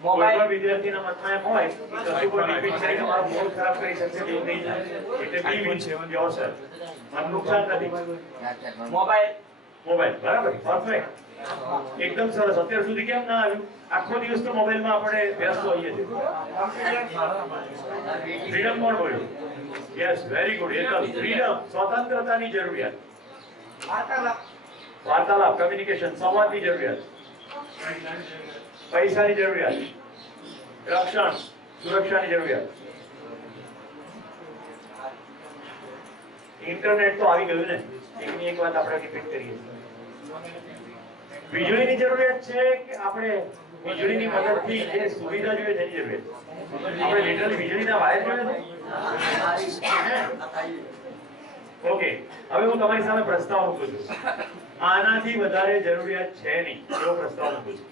કોઈ પણ વિદ્યાર્થીના મનમાં એમ હોય કે કશું પણ રિપીટ કરીને મારો મૂડ ખરાબ કરી શકશે એવું નહીં થાય એટલે બી વિન યોરસેલ્ફ મન નુકસાન નથી મોબાઈલ બરાબર પરફેક્ટ એકદમ સરસ અત્યાર સુધી કેમ ના આવ્યું આખો દિવસ તો મોબાઈલમાં આપણે વ્યસ્ત હોઈએ છીએ ફ્રીડમ કોણ બોલ્યું યસ વેરી ગુડ એકદમ ફ્રીડમ સ્વતંત્રતાની જરૂરિયાત વાર્તાલાપ કમ્યુનિકેશન સંવાદની જરૂરિયાત પૈસાની જરૂરિયાત રક્ષણ સુરક્ષાની જરૂરિયાત ઇન્ટરનેટ તો આવી ગયું ને એકની એક વાત આપણે રિપીટ કરીએ વીજળીની જરૂરિયાત છે કે આપણે વીજળીની મદદથી જે સુવિધા જોઈએ તેની જરૂરિયાત આપણે લિટરલી વીજળીના વાયર જોઈએ ઓકે હવે હું તમારી સામે પ્રસ્તાવ મૂકું છું આનાથી વધારે જરૂરિયાત છે નહીં એવો પ્રસ્તાવ મૂકું છું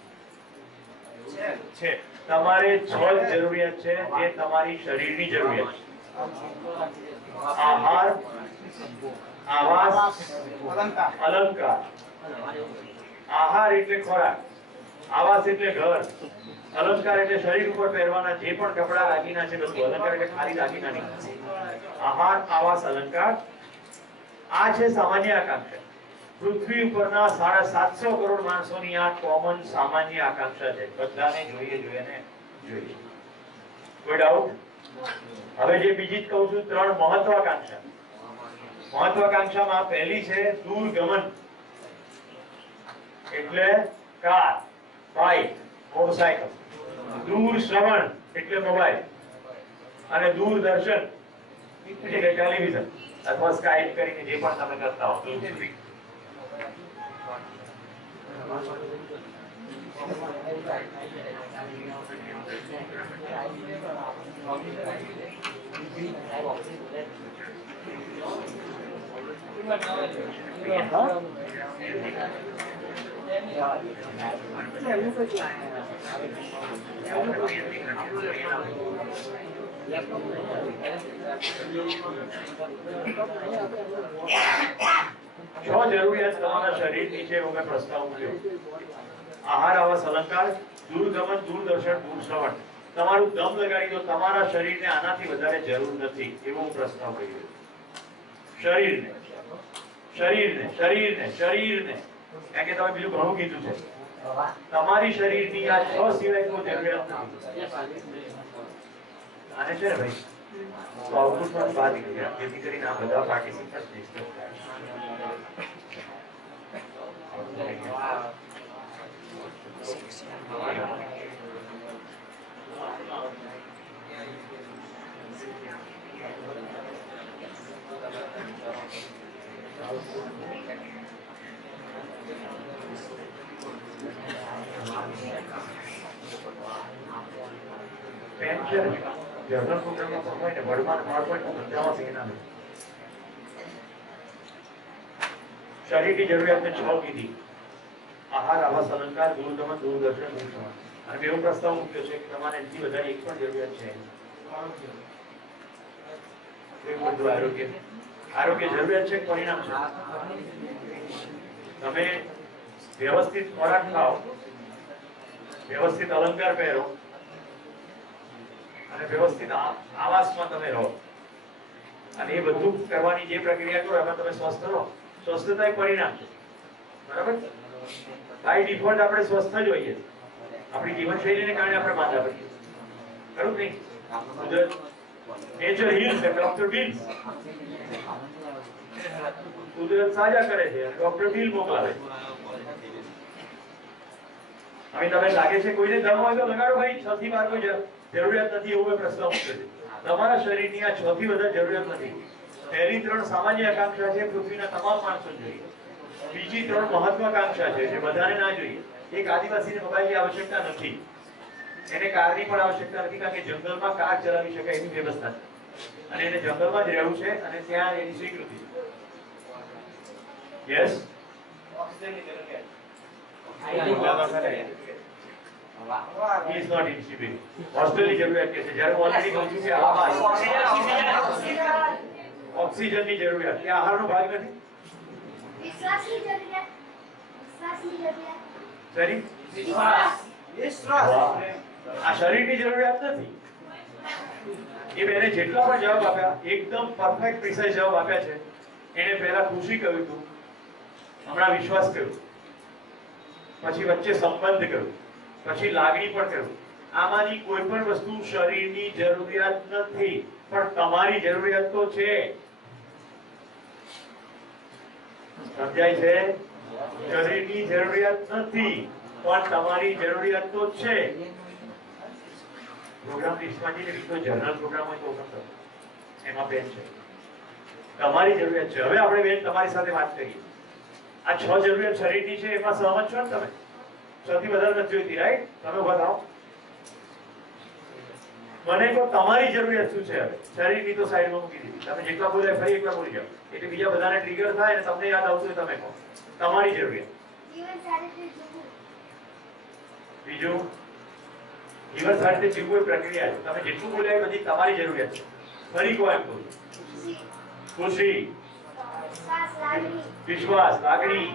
છે તમારે 6 જ જરૂરિયાત છે જે તમારી શરીરની જરૂરિયાત છે આહાર આવાસ અલંકાર આહાર એટલે ખોરાક આવાસ એટલે ઘર અલંકાર એટલે શરીર ઉપર પહેરવાના જે પણ કપડા દાગીના છે બધું અલંકાર એટલે ખાલી દાગીના નહીં આહાર આવાસ અલંકાર આ છે સામાન્ય આકાંક્ષા પૃથ્વી ઉપરના 750 કરોડ માણસોની આ કોમન સામાન્ય આકાંક્ષા છે બધાને જોઈએ ને જોઈએ કોઈ ડાઉટ હવે જે બીજી જ કહું છું 3 મહત્વાકાંક્ષા મહત્વાકાંક્ષામાં પહેલી છે દૂરગમન એટલે કાર બાઇક મોટરસાયકલ દૂર શ્રવણ એટલે મોબાઈલ અને દૂરદર્શન એટલે ટેલિવિઝન અથવા સ્કાઇપ કરીને જે પણ તમે કરતા હો દૂર સુધી છ જરૂરિયાત તમારા શરીરની છે એવો મેં પ્રસ્તાવ મૂક્યો. આહાર, આવાસ, અલંકાર, દૂરગમન, દૂરદર્શન, દૂરશ્રવણ. તમારું દમ લગાડી દો, તમારા શરીરને આનાથી વધારે જરૂર નથી એવો હું પ્રસ્તાવ કહી રહ્યો. શરીરને શરીરને શરીરને શરીરને કારણ કે તમે બીજું ઘણું કીધું છે. તમારી શરીરની આ છ સિવાય કોઈ જરૂરિયાત નથી. આને છે ને ભાઈ આઉટપુટમાં બાદ કર્યા જેથી કરીને આ બધા પાર્ટિસિપન્ટ ડિસ્કસ થાય. પેન્શન જનરલ પ્રોગ્રામમાં પણ હોય ને વર્ડમાં PowerPoint બધામાં સેના હોય. શરીરની જરૂરિયાતને 6 કીધી. આહાર, આવાસ, અલંકાર, દૂરગમન, દૂરદર્શન, દૂરશ્રવણ. અને એવો પ્રસ્તાવ મૂક્યો છે કે તમારે એનાથી વધારે એક પણ જરૂરિયાત છે નહીં. આરોગ્ય આરોગ્ય જરૂરિયાત છે કે પરિણામ છે? તમે વ્યવસ્થિત ખોરાક ખાઓ, વ્યવસ્થિત અલંકાર પહેરો અને વ્યવસ્થિત આવાસમાં તમે રહો અને એ બધું કરવાની જે પ્રક્રિયા કરો એમાં તમે સ્વસ્થ રહો. સ્વસ્થતા એક પરિણામ છે. બરાબર? બાય ડિફોલ્ટ આપણે સ્વસ્થ જ હોઈએ. આપણી જીવનશૈલીને કારણે આપણે માંદા પડીએ. ખરું નહીં? કુદરત nature heals and doctor bills. કુદરત સાજા કરે છે અને ડોક્ટર બિલ મોકલાવે છે. હવે તમે લાગે છે કોઈને દમ હોય તો લગાડો ભાઈ. 6 થી 12 કોઈ જરૂરિયાત નથી એવો મેં પ્રસ્તાવ મૂક્યો છે. તમારા શરીરની આ 6 થી વધારે જરૂરિયાત નથી. પહેલી 3 સામાન્ય આકાંક્ષા છે, પૃથ્વીના તમામ માણસો જોઈએ. બીજી 3 મહત્વાકાંક્ષા છે જે બધાને ના જોઈએ. એક આદિવાસીને મોબાઈલની આવશ્યકતા નથી, એને કારની પણ આવશ્યકતા નથી કારણ કે જંગલમાં કાર ચલાવી શકાય એની વ્યવસ્થા છે અને એને જંગલમાં જ રહેવું છે અને ત્યાં એની સ્વીકૃતિ છે. Yes, he is not in CB. હોસ્ટેલની જરૂરિયાત કે છે. જ્યારે હું ઓલરેડી કહું છું કે આવાસ, ઓક્સિજનની જરૂરિયાત, કે આહારનો ભાગ નથી. વિશ્વાસની જરૂરિયાત. વિશ્વાસની જરૂરિયાત. શરીર વિશ્વાસ. આ શરીરની જરૂરિયાત નથી. એ બેને જેટલા પણ જવાબ આપ્યા એકદમ પરફેક્ટ પ્રિસાઇઝ જવાબ આપ્યા છે. એને પહેલા ખુશી કહ્યું હતું, હમણાં વિશ્વાસ કહ્યું, પછી વચ્ચે સંબંધ કહ્યું, પછી લાગણી પણ કહ્યું. આમાંની કોઈ પણ વસ્તુ શરીરની જરૂરિયાત નથી પણ તમારી જરૂરિયાત તો છે. સમજાય છે? શરીરની જરૂરિયાત નથી પણ તમારી જરૂરિયાત તો છે. પ્રોગ્રામ લિસ્ટમાં જઈને બીજો જનરલ પ્રોગ્રામ હોય તો પણ એમાં બેન છે. તમારી જરૂરિયાત છે. હવે આપણે બેન તમારી સાથે વાત કરીએ. આ 6 જરૂરિયાત શરીરની છે એમાં સહમત છો ને તમે? 6 થી વધારે નથી જોઈતી, રાઈટ? તમે બતાવો મને કહો તમારી જરૂરિયાત શું છે? હવે શરીરની તો સાઈડમાં મૂકી દીધી. તમે જેટલા બોલ્યા ફરી એકવાર બોલી જાઓ એટલે બીજા બધાને ટ્રિગર થાય અને તમને યાદ આવતું હોય તમે કહો તમારી જરૂરિયાત. જીવન સારી રીતે જીવવું. બીજું, જીવન સારી રીતે જીવવું એ પ્રક્રિયા છે. તમે જેટલું બોલ્યા એ બધી તમારી જરૂરિયાત છે. ફરી કહો એમ બોલો. ખુશી. ખુશી, વિશ્વાસ, લાગણી. વિશ્વાસ, લાગણી,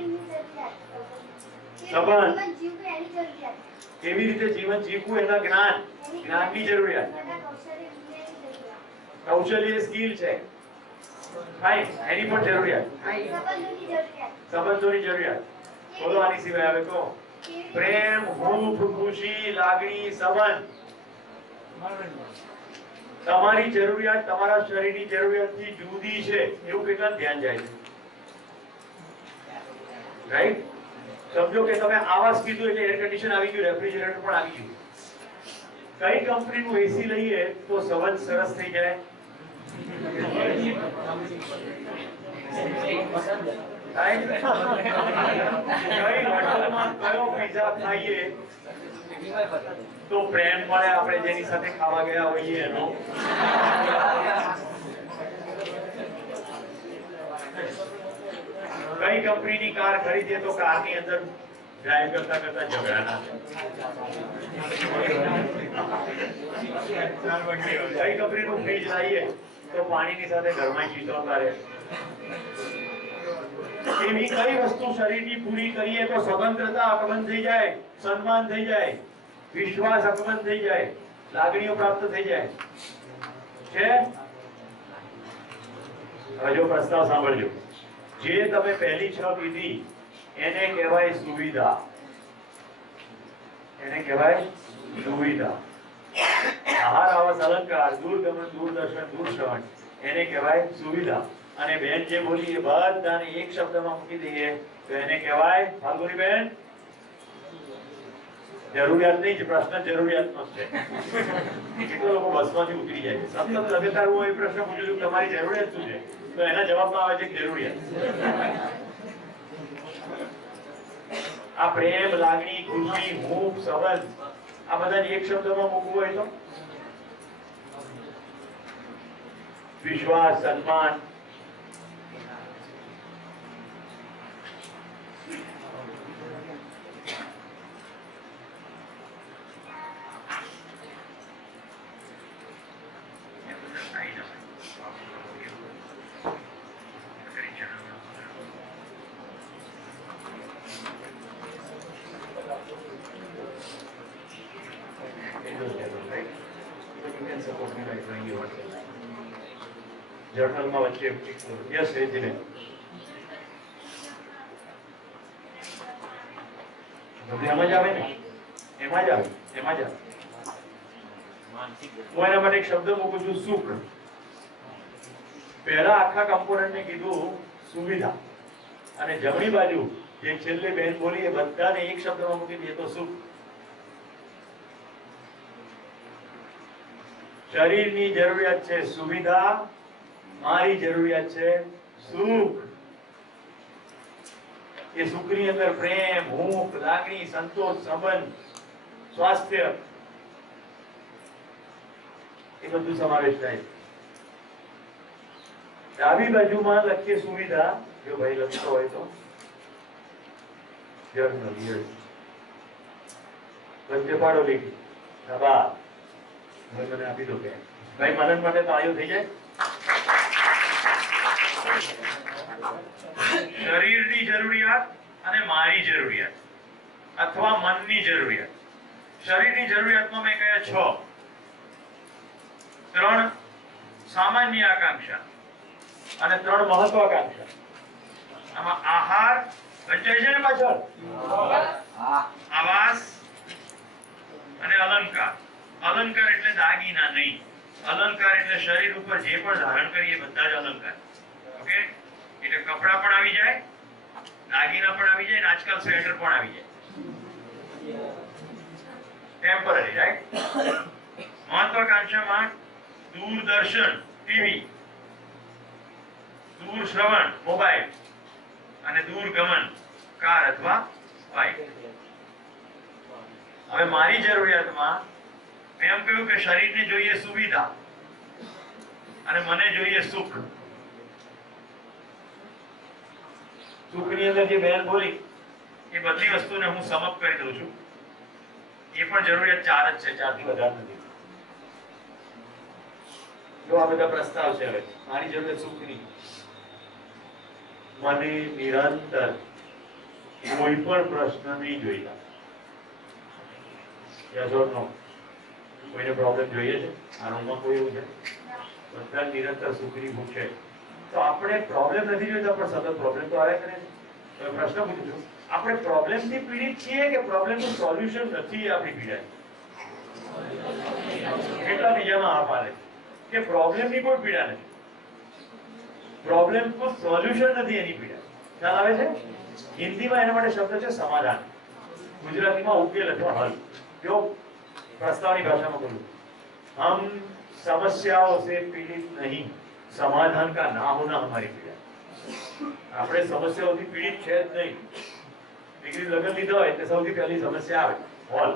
સંબંધ. જીવન જીવવું એની જરૂરિયાત. કેવી રીતે જીવન જીવવું એના જ્ઞાન, જ્ઞાનની જરૂરિયાત. બધા કૌશલ્ય વિદ્યાની જરૂરિયાત. કૌશલ્ય સ્કિલ છે. ફાઇન, એની પણ જરૂરિયાત. સંબંધોની જરૂરિયાત. સંબંધોની જરૂરિયાત. બોલો આની સિવાય હવે કહો. પ્રેમ, હૂંફ, ખુશી, લાગણી, સંબંધ. તમારી જરૂરિયાત તમારા શરીરની જરૂરિયાતથી જુદી છે એવું કેટલા ધ્યાન જાય છે? રાઈટ? સમજો કે તમે આવાસ કીધું એટલે એર કન્ડિશન આવી ગયું, રેફ્રિજરેટર પણ આવી ગયું. કઈ કંપનીનું એસી લઈએ તો સંબંધ સરસ થઈ જાય? રાઈટ? કઈ હોટલમાં કયો પિઝા ખાઈએ તો પ્રેમ મળે આપણે જેની સાથે ખાવા ગયા હોઈએ એનો? કઈ કંપનીની કાર ખરીદીએ તો કારની અંદર ડ્રાઈવ કરતા કરતા ઝઘડા ના થાય? કઈ કંપનીનું ફ્રીજ લાવીએ તો પાણીની સાથે ઘરમાં ચીસોતા રહે? એવી કઈ વસ્તુ શરીરની પૂરી કરીએ તો સ્વતંત્રતા અકબંધ થઈ જાય, સન્માન થઈ જાય, વિશ્વાસ અકબંધ થઈ જાય, લાગણીઓ પ્રાપ્ત થઈ જાય છે? હવે જો પ્રસ્તાવ સાંભળજો, જે તમે પહેલી 6 કીધી એને કહેવાય સુવિધા. એને કહેવાય સુવિધા. આહાર આવાસ અલંકાર, દૂરગમન, દૂરદર્શન, દૂરશ્રવણ એને કહેવાય સુવિધા. અને બેન જે બોલી એ બધાને એક શબ્દમાં મૂકી દઈએ તો એને કહેવાય ફાલ્ગુની બેન જરૂરિયાત નહીં છે. પ્રશ્ન જરૂરિયાતનો જ છે. કેટલા લોકો બસમાંથી ઉતરી જાય છે. સતત લગાતાર હું એ પ્રશ્ન પૂછું છું તમારી જરૂરિયાત શું છે, તો એના જવાબમાં આવે છે જરૂરિયાત. આ પ્રેમ, લાગણી, ખુશી, હૂંફ, સંબંધ આ બધાને એક શબ્દમાં મૂકવું હોય તો વિશ્વાસ, સન્માન, જર્નલમાં વચ્ચે યસ વેચીને બધું એમ જ આવે ને, એમાં જ આવે, એમાં જ આવે. હું એના માટે એક શબ્દ મૂકું છું સુખ. પહેલા આખા કમ્પોનન્ટને કીધું સુવિધા, અને જમણી બાજુ જે છેલ્લે બેન બોલી એ બધાને એક શબ્દમાં મૂકી દઈએ તો સુખ. શરીરની જરૂરિયાત છે સુવિધા, મારી જરૂરિયાત છે સુખ. એ સુખની અંદર પ્રેમ, હૂંફ, લાગણી, સંતોષ, સંબંધ, સ્વાસ્થ્ય એ બધું સમાવેશ થાય છે. ડાબી બાજુમાં લખીએ સુવિધા, જો ભાઈ લખતો હોય તો જર્નલ યસ વચ્ચે પાડો લીધી આભાર. હવે મને આપી દો કે ભાઈ મનન માટે તો આયુ થઈ જાય. શરીરની જરૂરિયાત અને મારી જરૂરિયાત અથવા મનની જરૂરિયાત. શરીરની જરૂરિયાતમાં મેં કહ્યા 6, 3 સામાન્ય આકાંક્ષા અને 3 મહત્વાકાંક્ષા. આમાં આહાર વચ્ચે છે ને પાછળ, આવાસ અને અલંકાર. અલંકાર એટલે દાગીના નહીં, અલંકાર એટલે શરીર ઉપર જે પણ ધારણ કરીએ બધા જ અલંકાર. ઓકે, એટલે કપડા પણ આવી જાય, દાગીના પણ આવી જાય, અને આજકાલ સ્વેટર પણ આવી જાય. Temporary, right? મહત્વાકાંક્ષામાં દૂરદર્શન, ટીવી, દૂર શ્રવણ, મોબાઈલ, અને દૂરગમન, કાર અથવા બાઇક. હવે મારી જરૂરિયાતમાં મેં એમ કહ્યું કે શરીરને જોઈએ સુવિધા અને મને જોઈએ સુખ. સુખની અંદર જે બેન બોલી એ બધી વસ્તુને હું સમપ કરી દઉં છું. એ પણ જરૂરિયાત 4 જ છે, 4 થી વધારે નથી. જો આ બધા પ્રસ્તાવ છે. હવે મારી જરૂરિયાત સુખની. મને નિરંતર કોઈ પણ પ્રશ્ન નહીં જોઈતા. યસ ઓર નો? કોઈને પ્રોબ્લેમ જોઈએ છે? આ રૂમમાં કોઈ એવું છે? બધા નિરંતર સુખની ભૂખ છે. તો આપણે પ્રોબ્લેમ નથી જોઈતા પણ સતત પ્રોબ્લેમ તો આવ્યા કરે છે. તો પ્રશ્ન પૂછું છું, આપણે પ્રોબ્લેમથી પીડિત છીએ કે પ્રોબ્લેમનું સોલ્યુશન નથી આપણી પીડા? કેટલા બીજામાં આ પાડે કે પ્રોબ્લેમની કોઈ પીડા નથી, પ્રોબ્લેમનું સોલ્યુશન નથી એની પીડા. ખ્યાલ આવે છે? હિન્દીમાં એના માટે શબ્દ છે સમાધાન, ગુજરાતીમાં ઉકેલ અથવા હલ. જો प्रस्तावनी भाषा में बोलूं, हम समस्याओं से पीड़ित नहीं, समाधान का ना होना हमारी पीड़ा. આપણે સમસ્યાઓથી પીડિત છે જ નહીં. દીકરી લગ્ન લીધો હોય તો સૌથી પહેલી સમસ્યા આવે હોલ.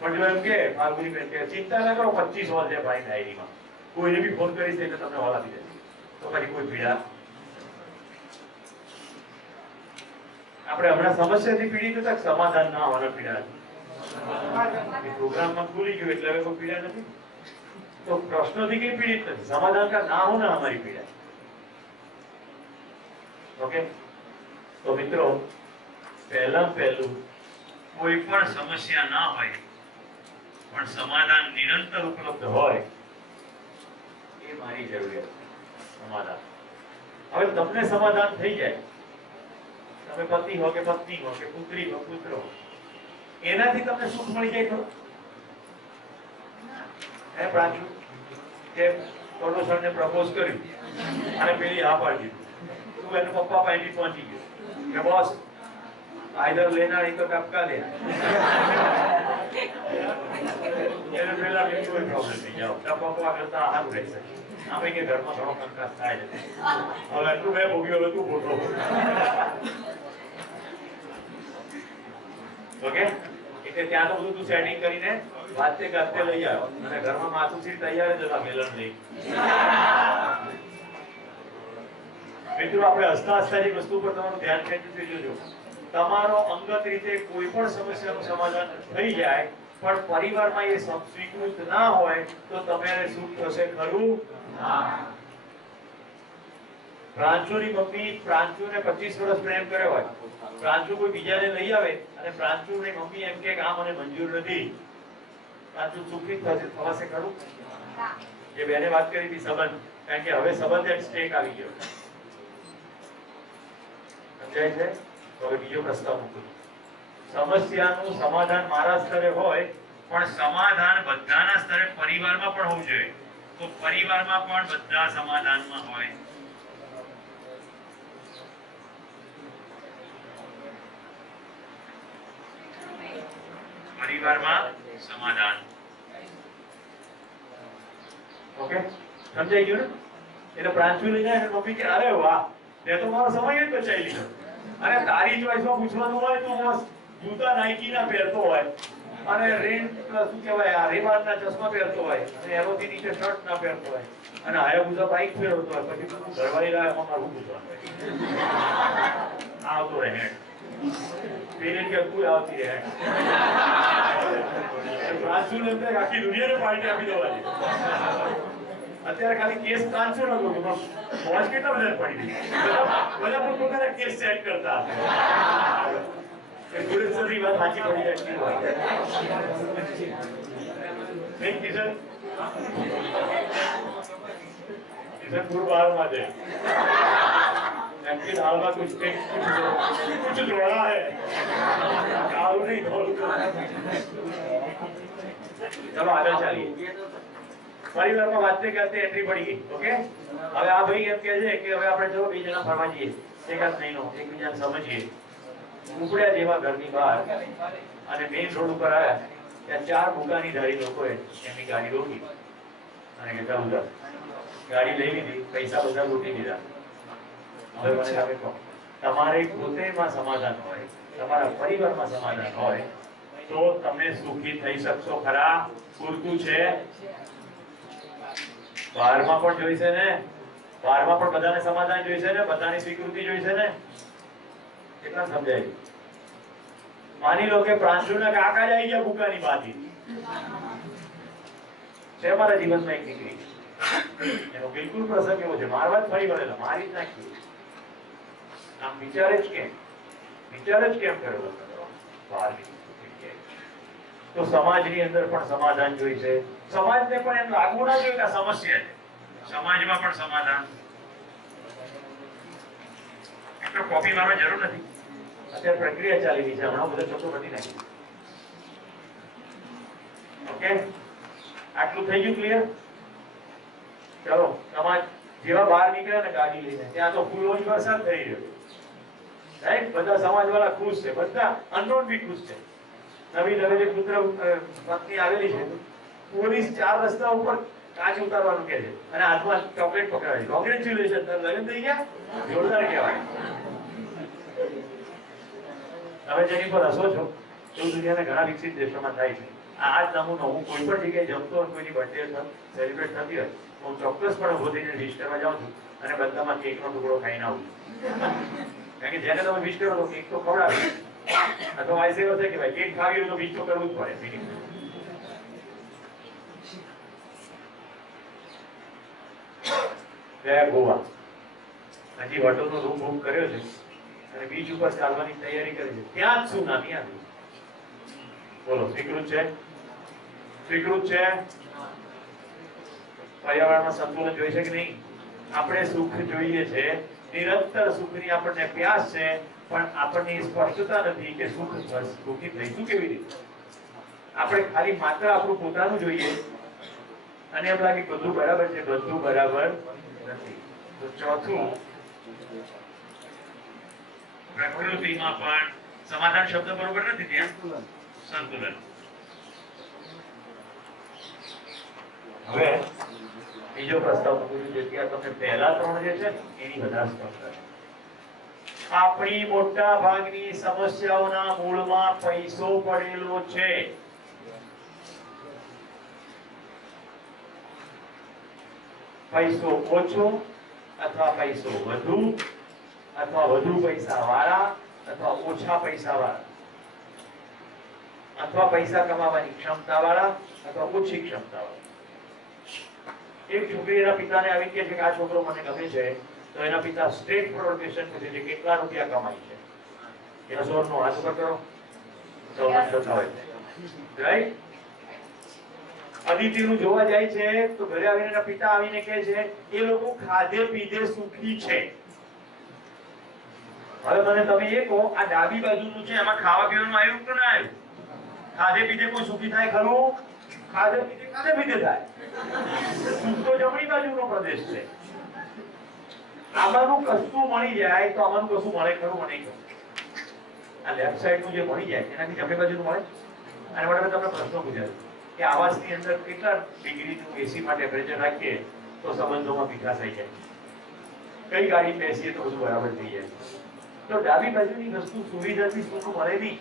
પણ જો એમ કે ફાલ્ગુની બેન કે ચિંતા ના કરો 25 હોલ છે ભાઈ ડાયરીમાં, કોઈને બી ફોન કરીશ એટલે તમને હોલ આપી દેશે, તો પછી કોઈ પીડા આપણે હમણાં સમસ્યાથી પીડિત હતા કે સમાધાન ના હોવાના પીડા હતી? પ્રોગ્રામમાં ખુલી ગયું એટલે હવે કોઈ પીડા નથી. તો પ્રશ્નોથી કઈ પીડિત નથી, સમાધાન કા ના હોના हमारी पीड़ा. ઓકે, તો મિત્રો પહેલું કોઈ પણ સમસ્યા ના હોય પણ સમાધાન નિરંતર ઉપલબ્ધ હોય એ મારી જરૂરિયાત છે. સમાધાન. હવે તમને સમાધાન થઈ જાય, તમે પતિ હો કે પત્ની હો કે પુત્રી હો પુત્ર હો, એનાથી તમને સુખ મળી જાય ખરું? હે પ્રાચુ કે પ્રોડ્યુસરને પ્રપોઝ કર્યું અને પેલી હા પાડી દીધું, તું એનો પપ્પા પાસે પહોંચી ગયો કે બોસ આઈધર લેના નહીં તો ટપકા લે, એને પેલા કોઈ પ્રોબ્લેમ નહીં, જાઓ ટપકવા કરતા સારું રહેશે. આમે કે ઘરમાં ઘણો કંકાસ થાય છે, હવે તું મેં ભોગ્યો તું ખોટો. ઓકે, એટલે ત્યાં તો બધું તું સેટિંગ કરીને વાતે ગાતે લઈ આવ અને ઘરમાં માથું સીટ તૈયાર જ હતા મેલન લઈ. મિત્રો આપણે હસતા હસતા જે વસ્તુ પર તમારું ધ્યાન કેન્દ્રિત જોજો. તમારો અંગત રીતે કોઈ પણ સમસ્યાનું સમાધાન થઈ જાય પણ પરિવારમાં એ સ્વીકૃત ના હોય તો તમારે સુખ થશે ખરું? પ્રાંશુની મમ્મી પ્રાંશુને 25 વર્ષ પ્રેમ કર્યો હોય, પ્રાંશુ કોઈ બીજાને લઈ આવે અને પ્રાંશુની મમ્મી એમ કે આ મને મંજૂર નથી, પ્રાંશુ સુખી થશે ખરું? જે બેને વાત કરી હતી સંબંધ, કારણ કે હવે સંબંધ એક સ્ટેક આવી ગયો. સમજાય છે? તો હવે બીજો પ્રસ્તાવ મૂકું. સમસ્યાનું સમાધાન મારા સ્તરે હોય પણ સમાધાન બધાના સ્તરે પરિવારમાં પણ હોવું જોઈએ. તો પરિવારમાં પણ બધા સમાધાનમાં હોય. પરિવારમાં સમાધાન. ઓકે, સમજાઈ ગયું ને? એટલે પ્રાંશુ લઈને મમ્મી કે અરે વાહ, તે તો મારો સમય જ બચાવી લીધો. અને તારી ચોઈસમાં પૂછવાનું હોય તો બસ જૂતા નાઇકી ના પહેરતો હોય અને રેન શું કહેવાય આ રેબારના ચશ્મા પહેરતો હોય અને એરોથી નીચે શર્ટ ના પહેરતો હોય અને હાયાબુઝા બાઈક ફેરવતો હોય, પછી તું ઘરવાળી લાવે મારું પૂછવાનું હોય આવતો રહે પેલી કે તું આવતી રહે. પ્રાંશુને એમ થાય આખી દુનિયાને પાર્ટી આપી દેવાની. અત્યારે ખાલી કેસ પ્રાંશુ નો હતો, મોજ કેટલા બધા પડી ગઈ, બધા પોતાના કેસ સેટ કરતા ગુરુસરી વાત સાચી પડી જાય હોય. નહીં કિશન? કિશન ગુરુવારમાં છે एक्चुअली हाल में कुछ जोड़ा है, कालू नहीं खोल. चलो आगे चलिए. परिवाરમાં વાતને કરતે એન્ટ્રી પડી ગઈ. ઓકે, હવે આ ભાઈ એમ કહે છે કે હવે આપણે જો બે જણા ફરવા જઈએ, એકાદ મહિનો એકબીજાને સમજીએ. ઉપડ્યા જેવા ઘરની બહાર અને મેઇન રોડ ઉપર આવ્યા ત્યાં 4 ભૂકાની ધારી લોકોએ એમની ગાડી રોકી અને કે ચાલ ઉધર. ગાડી લઈ લીધી, પૈસા બધા લૂંટી લીધા. હવે મને લાગે તો તમારે પોતેમાં સમાધાન હોય, તમારા પરિવારમાં સમાધાન હોય તો તમે સુખી થઈ શકશો ખરા? પૂરતું છે? બહારમાં પણ જોઈશે ને, બહારમાં પણ બધાને સમાધાન જોઈશે ને, બધાની સ્વીકૃતિ જોઈશે ને. કેટલા સમજાય? માની લો કે પ્રાંશુના કાકા જ આવી ગયા ભૂકાની બાજી છે મારા જીવનમાં એક દીકરી, એનો બિલકુલ પ્રસંગ એવો છે, મારવા જ ફરી વળેલા, મારી જ નાખી. આમ વિચારે જ કેમ કર્યો? તો સમાજની અંદર પણ સમાધાન જોઈશે. સમાજને પણ એમ લાગવું ના જોઈએ કે આ સમસ્યા છે, સમાજમાં પણ સમાધાન. એટલે કોપી મારવા જરૂર નથી, અત્યારે પ્રક્રિયા ચાલી રહી છે, હમણાં બધા ચોખ્ખું બધી નાખી. ઓકે, આટલું થઈ ગયું ક્લિયર? ચલો, સમાજ જેવા બહાર નીકળ્યા ને ગાડી લઈને, ત્યાં તો ફૂલો જ વરસાદ થઈ રહ્યો. રાઈટ? બધા સમાજવાળા ખુશ છે, બધા અનનોન બી ખુશ છે. નવી નવેલી પુત્ર પત્ની આવેલી છે, પોલીસ 4 રસ્તા ઉપર કાચ ઉતારવાનું કહે છે અને હાથમાં ચોકલેટ પકડાવી. કોંગ્રેચ્યુલેશન, લગ્ન થઈ ગયા, જોરદાર કહેવાય. તમે જેની પર હસો છો એવું દુનિયાના ઘણા વિકસિત દેશોમાં થાય છે. આ જ નમૂનો હું કોઈ પણ જગ્યાએ જમતો હોય, કોઈની બર્થડે સેલિબ્રેટ થતી હોય, હું ચોક્કસપણે ઉભો થઈને વિશ કરવા જાઉં છું અને બધામાં કેકનો ટુકડો ખાઈને આવું છું. કારણ કે જેને તમે વિશ કરો તો કેક તો ખવડાવે, અથવા વાઇસ વર્સા કે ભાઈ કેક ખાવી હોય તો વિશ તો કરવું જ પડે minimum. ગયા ગોવા હજી હોટલનો રૂમ બુક કર્યો છે અને બીચ ઉપર ચાલવાની તૈયારી કરી છે, ત્યાં જ સુનામી આવી. બોલો સ્વીકૃત છે? સ્વીકૃત છે? પર્યાવરણમાં સંતુલન જોઈએ છે કે નહીં? આપણે સુખ જોઈએ છે, નિરંતર સુખની આપણને પ્યાસ છે, પણ આપણને સ્પષ્ટતા નથી કે સુખી થઈશું કેવી રીતે. આપણે ખાલી માત્ર આપણું પોતાનું જોઈએ અને એમ લાગે બધું બરાબર છે, બધું બરાબર નથી. તો ચોથું, પ્રકૃતિમાં પણ સમાધાન શબ્દ બરોબર નથી, ત્યાં સંતુલન. હવે બીજો પ્રસ્તાવ મૂકું છું, જેથી તમને પહેલા ત્રણ જે છે ને એની વધારે સ્પષ્ટ છે. આપણી મોટા ભાગની સમસ્યાઓના મૂળમાં પૈસો પડેલો છે. પૈસો ઓછો અથવા પૈસો વધુ, અથવા વધુ પૈસા વાળા અથવા ઓછા પૈસા વાળા, અથવા પૈસા કમાવાની ક્ષમતા વાળા અથવા ઓછી ક્ષમતા વાળા. એક છોકરી એના પિતાને આવી કહે છે કે આ છોકરો મને ગમે છે, તો એના પિતા સ્ટ્રેટ ફોરવર્ડ ક્વેશ્ચન પૂછે છે કેટલા રૂપિયા કમાય છે. એના સોરનો હાથ ઉપર કરો, રાઈટ. અદિતિનું જોવા જાય છે તો ઘરે આવીને એના પિતા આવીને કહે છે એ લોકો ખાધે પીધે સુખી છે. હવે મને તમે એ કહો, આ ડાબી બાજુનું છે એમાં ખાવા પીવાનું આવ્યું કે ના આવ્યું? ખાધે પીધે કોઈ સુખી થાય ખરું? ખાધે પીધે થાય. સુખ તો જમણી બાજુનો પ્રદેશ છે. આમાંનું કશું મળી જાય તો આમાંનું કશું મળે ખરું? મને કહો, આ લેફ્ટ સાઈડ નું જે મળી જાય એનાથી જમણી બાજુનું મળે? અને માટે મેં તમને પ્રશ્ન પૂછ્યો કે આવાસની અંદર કેટલા ડિગ્રીનું એસી માં ટેમ્પરેચર રાખીએ તો સંબંધોમાં વિકાસ આવી જાય? કઈ ગાડી બેસીએ તો બધું બરાબર થઈ જાય? તો ડાબી બાજુની વસ્તુ સુવિધાથી સુખ મળે નહીં,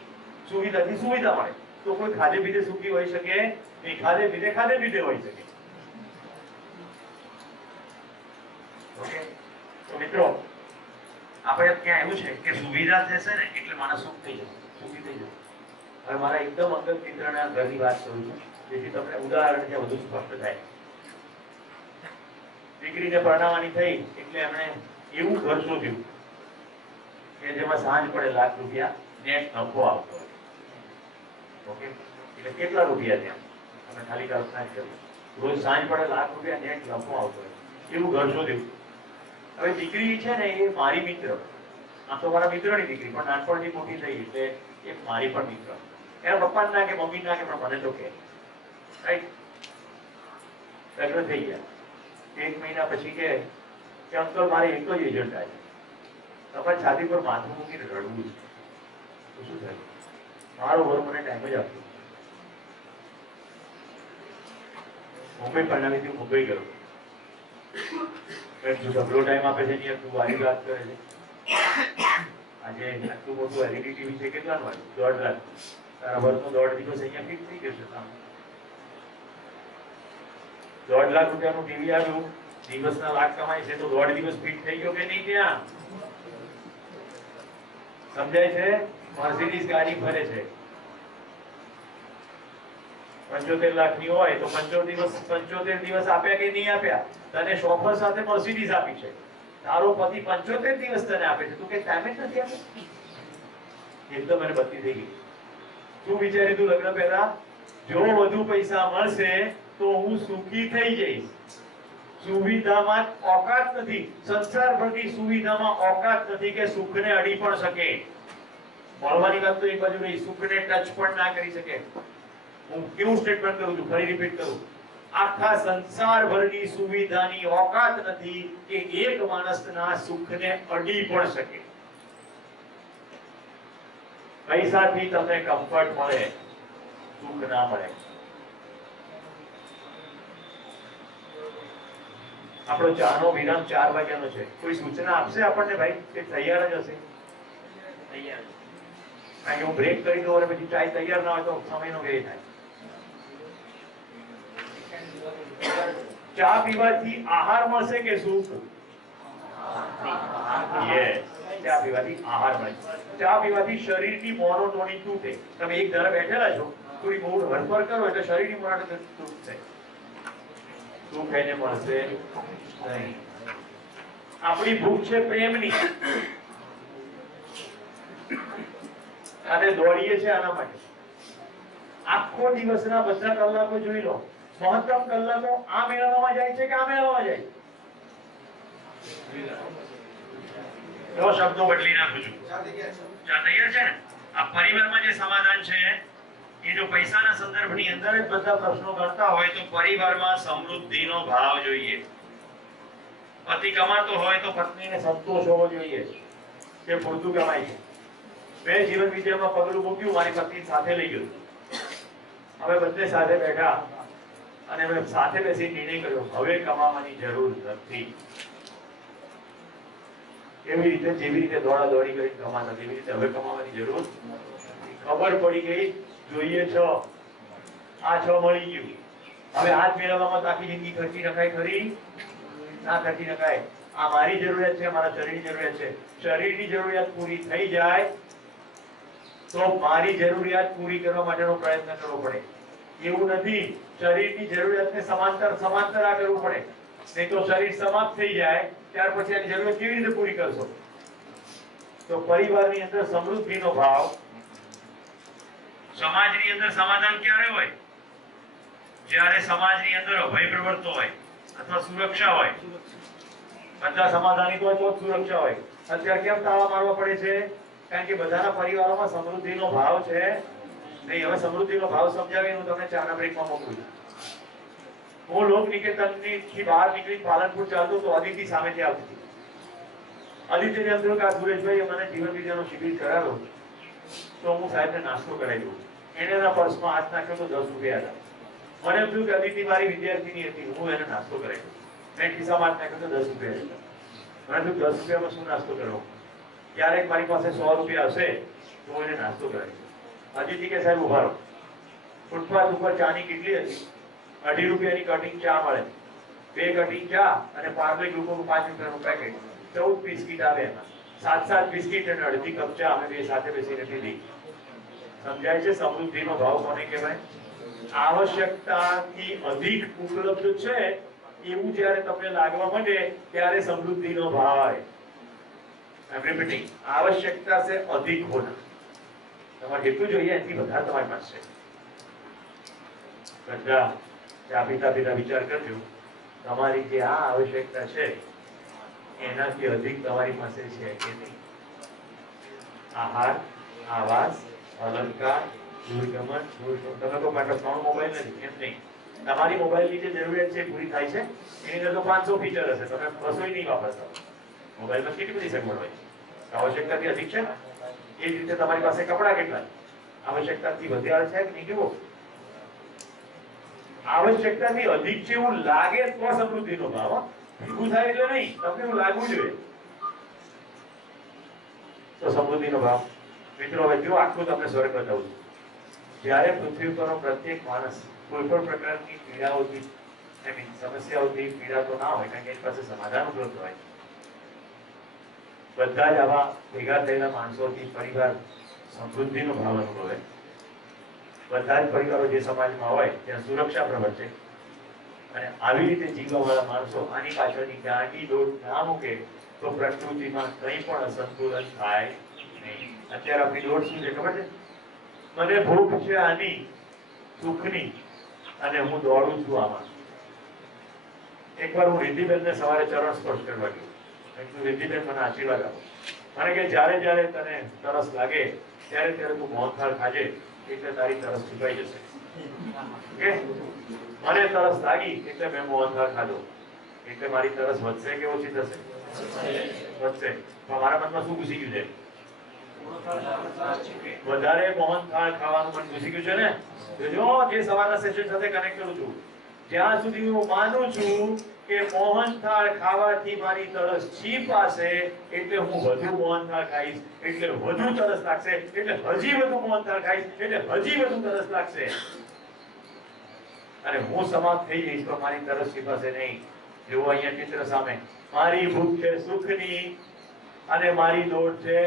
સુવિધાથી સુવિધા મળે. તો કોઈ ખાધે પીધે સુખી હોઈ શકે નહીં, ખાધે પીધે હોઈ શકે. ઓકે, તો મિત્રો આપણે ત્યાં એવું છે કે સુવિધા થશે ને એટલે માણસ સુખ થઈ જશે, સુખી થઈ જશે. હવે મારા એકદમ અંગત મિત્રના ઘરની વાત કરું છું, જેથી તમને ઉદાહરણ ત્યાં વધુ સ્પષ્ટ થાય. દીકરીને પરણાવવાની થઈ એટલે એમણે એવું ઘર શોધ્યું કે જેમાં સાંજ પડે લાખ રૂપિયા નેટ નફો આવતો હોય. ઓકે, એટલે કેટલા રૂપિયા ત્યાં તમે ખાલી કલ્પના જ કરી. રોજ સાંજ પડે લાખ રૂપિયા નેટ નફો આવતો હોય એવું ઘર શોધ્યું. હવે દીકરી છે ને એ મારી મિત્ર, આમ તો મારા મિત્રની દીકરી, પણ નાનપણથી મોટી થઈ એટલે એ મારી પણ મિત્ર. એના પપ્પા ના કે મમ્મી ના કે પણ મને તો કે રાઈટ. લગ્ન થઈ ગયા, 1 મહિના પછી કે અંકલ મારે એક જ એજન્ડા છે, તમારી છાતી પર માથું મૂકીને રડવું છે. તો શું થયું? મારો વર મને ટાઈમ જ આપ્યો. મુંબઈ પરણાવીથી મુંબઈ ગયો. ઢગલો ટાઈમ આપે છે, તું આવી વાત કરે છે. આજે આટલું મોટું એલઈડી ટીવી છે, કેટલાનું આવ્યું? 1.5 લાખ. તારા વર્ષનો 1.5 દિવસ અહીંયા ફિટ થઈ જશે. 1.5 લાખ રૂપિયાનું ટીવી આવ્યું, દિવસના લાખ કમાય છે, તો 1.5 દિવસ ફિટ થઈ ગયો કે નહીં? ત્યાં સમજાય છે? મર્સિડીઝ ગાડી ફરે છે, 75 લાખની હોય તો 75 દિવસ આપ્યા કે નહીં આપ્યા? તને શોફર સાથે મર્સિડીઝ આપી છે, તારો પતિ 75 દિવસ તને આપે છે, તું કે ટાઈમ જ નથી આપ્યો? એકદમ મને બત્તી થઈ ગઈ. શું વિચારી તું લગ્ન પહેલા? જો વધુ પૈસા મળશે તો હું સુખી થઈ જઈશ. સુવિધામાં ઓકાત નથી, સંસારભરની સુવિધામાં ઓકાત નથી કે સુખને અડી પણ શકે. મળવાની વાત તો એક બાજુ રહી, સુખને ટચ પણ ના કરી શકે. હું કેવું સ્ટેટમેન્ટ કરું છું, ફરી રિપીટ કરું, આખા સંસારભરની સુવિધાની ઓકાત નથી કે એક માણસના સુખને અડી પણ શકે. પૈસાથી તમને કમ્ફર્ટ મળે, સુખ ના મળે. આપણો ચાનો વિરામ 4 વાગ્યાનો છે. કોઈ સૂચના આપશે આપણને ભાઈ કે તૈયાર જ હશે? તૈયાર. કારણ કે હું બ્રેક કરી દઉં અને પછી ચાય તૈયાર ના હોય તો સમયનો વ્યય થાય. ચા પીવાથી આહાર મળશે કે સુખ? યસ, ચા પીવાથી આહાર મળે. ચા પીવાથી શરીરની મોનોટોની તૂટે. તમે એક ધારે બેઠેલા છો, થોડી બહુ હરફર કરો એટલે શરીરની મોનોટોની તૂટશે. સુખ એને મળશે નહીં. આપણી ભૂખ છે પ્રેમની, અને દોડીએ છે આના માટે. આખો દિવસના બધા કલાકો જોઈ લો, મહત્તમ કલાકો આ મેળવવામાં જાય છે કે આ મેળવવામાં જાય? એવો શબ્દો બદલી નાખું છું. ચા તૈયાર છે ને? આ પરિવારમાં જે સમાધાન છે એ જો પૈસાના સંદર્ભની અંદર જ બધા પ્રશ્નો કરતા હોય તો પરિવારમાં સમૃદ્ધિનો ભાવ જોઈએ. પતિ કમાતો હોય તો પત્નીને સંતોષ હોવો જોઈએ કે પૂરતું કમાય છે. મેં જીવન વિજયમાં પગલું મૂક્યું, મારી પત્ની સાથે લઈ ગયો. હવે બધે સાથે બેઠા અને મેં સાથે બેસી નિર્ણય કર્યો, હવે કમાવાની જરૂર નથી. એવી રીતે જેવી રીતે દોડા દોડી કરી કમાતા, એવી રીતે હવે કમાવાની જરૂર નથી. ખબર પડી ગઈ, જોઈએ છ, આ છ મળી ગયું. હવે આ જ મેળવવામાં આખી જિંદગી ખર્ચી નખાય ખરી? ના ખર્ચી નખાય. આ મારી જરૂરિયાત છે, મારા શરીરની જરૂરિયાત છે. શરીરની જરૂરિયાત પૂરી થઈ જાય તો મારી જરૂરિયાત પૂરી કરવા માટેનો પ્રયત્ન કરવો પડે. એવું નથી શરીરની જરૂરિયાતને સમાંતર આ કરવું પડે. નહીં તો શરીર સમાપ્ત થઈ જાય ત્યાર પછી આની જરૂરિયાત કેવી રીતે પૂરી કરશો? તો પરિવારની અંદર સમૃદ્ધિનો ભાવ, સમાજની અંદર સમાધાન ક્યારે હોય? જ્યારે સમાજની અંદર અભય પ્રવર્તતો હોય અથવા સુરક્ષા હોય. બધા સમાધાની તો સુરક્ષા હોય. અત્યારે કેમ તાળા મારવા પડે છે? કારણ કે બધાના પરિવારોમાં સમૃદ્ધિનો ભાવ છે નહીં. હવે સમૃદ્ધિનો ભાવ સમજાવીને હું તમને ચાના બ્રેકમાં મોકલું છું. હું લોક નિકેતનથી બહાર નીકળી પાલનપુર ચાલતો તો અદિતિ સામેથી આવતી હતી. અદિતિને એમ થયું કે આ સુરેશભાઈએ મને જીવન વિદ્યાનો શિબિર કરાવ્યો તો હું સાહેબને નાસ્તો કરાવી દઉં. એને એના પર્સમાં હાથ નાખ્યો તો 10 રૂપિયા હતા. મને એમ થયું કે અદિતિ મારી વિદ્યાર્થીની હતી, હું એને નાસ્તો કરાવી દઉં. મેં ખિસ્સામાં હાથ નાખ્યો તો 10 રૂપિયા હતા. મને થયું 10 રૂપિયામાં શું નાસ્તો કરવો? ક્યારેક મારી પાસે 100 રૂપિયા હશે તો હું એને નાસ્તો કરાવી દઉં. અદિતિ કે સાહેબ ઉભા રહો. ફૂટપાથ ઉપર ચાની કેટલી હતી? 2.5 રૂપિયાની કટિંગ ચા મળે. 2 કટિંગ ચા અને પાર્લે ગ્લુકોઝનું 5 રૂપિયાનું પેકેટ, 14 બિસ્કિટ આવે એમાં. 7 બિસ્કિટ અને અડધી કપ ચા અમે બે સાથે બેસીને પીધી. સમજાય છે સમૃદ્ધિનો ભાવ કોને કહેવાય? આવશ્યકતાથી અધિક ઉપલબ્ધ છે એવું જ્યારે તમને લાગવા માંડે ત્યારે સમૃદ્ધિનો ભાવ. I'm repeating, आवश्यकता से अधिक होना. તમારે જેટલું જોઈએ એનાથી વધારે તમારી પાસે છે. બધા ચા પીતા વિચાર કરજો, તમારી જે આ આવશ્યકતા છે એનાથી અધિક તમારી પાસે છે કે નહીં? આહાર, આવાસ, અલંકાર, દૂરગમન. તમે તો માટે 3 મોબાઈલ નથી એમ નહીં. તમારી મોબાઈલની જે જરૂરિયાત છે પૂરી થાય છે. એની અંદર તો 500 ફીચર હશે, તમે રસોઈ નહીં વાપરતા. મોબાઈલમાં કેટલી બધી સગવડ હોય. આવશ્યકતાથી અધિક છે. એ જ રીતે તમારી પાસે કપડા કેટલા આવશ્યકતાથી વધારે છે કે નહીં? કેવો આવશ્યકતાથી અધિક છે એવું લાગે તો સમૃદ્ધિનો ભાવ. ભેગું થાય એટલે નહીં, તમને એવું લાગવું જોઈએ તો સમૃદ્ધિનો ભાવ. મિત્રો હવે જો આખું તમને સ્વર્ગ બતાવું છું. જ્યારે પૃથ્વી પરનો પ્રત્યેક માણસ કોઈ પણ પ્રકારની પીડાઓથી સમસ્યાઓથી પીડાતો ના હોય, કારણ કે એની પાસે સમાધાન ઉપલબ્ધ હોય. બધા જ આવા ભેગા થયેલા માણસોથી પરિવાર સમૃદ્ધિનો ભાવ અનુભવે. બધા જ પરિવારો જે સમાજમાં હોય ત્યાં સુરક્ષા પ્રવર્તે. અને આવી રીતે જીવવાવાળા માણસો આની પાછળની ગાંડી દોડ ના મૂકે તો પ્રકૃતિમાં કંઈ પણ અસંતુલન થાય નહીં. અત્યારે આપણી દોડ શું છે ખબર છે? મને ભૂખ છે આની, સુખની, અને હું દોડું છું આમાં. એકવાર હું રિદ્ધિબેનને સવારે ચરણ સ્પર્શ કરવા ગયો. રિદ્ધિબેન મને આશીર્વાદ આપો. મને કે જ્યારે જ્યારે તને તરસ લાગે ત્યારે તું મોહનથાળ ખાજે એટલે તારી તરસ છુપાઈ જશે. કે મને તરસ લાગી એટલે મેં મોહનથાળ ખાધો એટલે મારી તરસ વધશે કે ઓછી થશે? વધશે. પણ મારા મનમાં શું ઘૂસી ગયું છે? વધારે મોહનથાળ ખાવાનું મન ઘૂસી ગયું છે ને. જો જે સવારના સેશન સાથે કનેક્ટ કરું છું, જ્યાં સુધી હું માનું છું કે મોહનથાળ ખાવાથી મારી તરસ છીપાશે એટલે હું વધુ મોહનથાળ ખાઈશ, એટલે વધુ તરસ લાગશે, એટલે હજી વધુ મોહનથાળ ખાઈશ, એટલે હજી વધુ તરસ લાગશે. અને હું સમાપ્ત થઈ જઈશ તો મારી તરસ છીપાશે નહીં. જેવો અહીંયા ચિત્ર સામે, મારી ભૂખ છે સુખની, અને મારી દોડ છે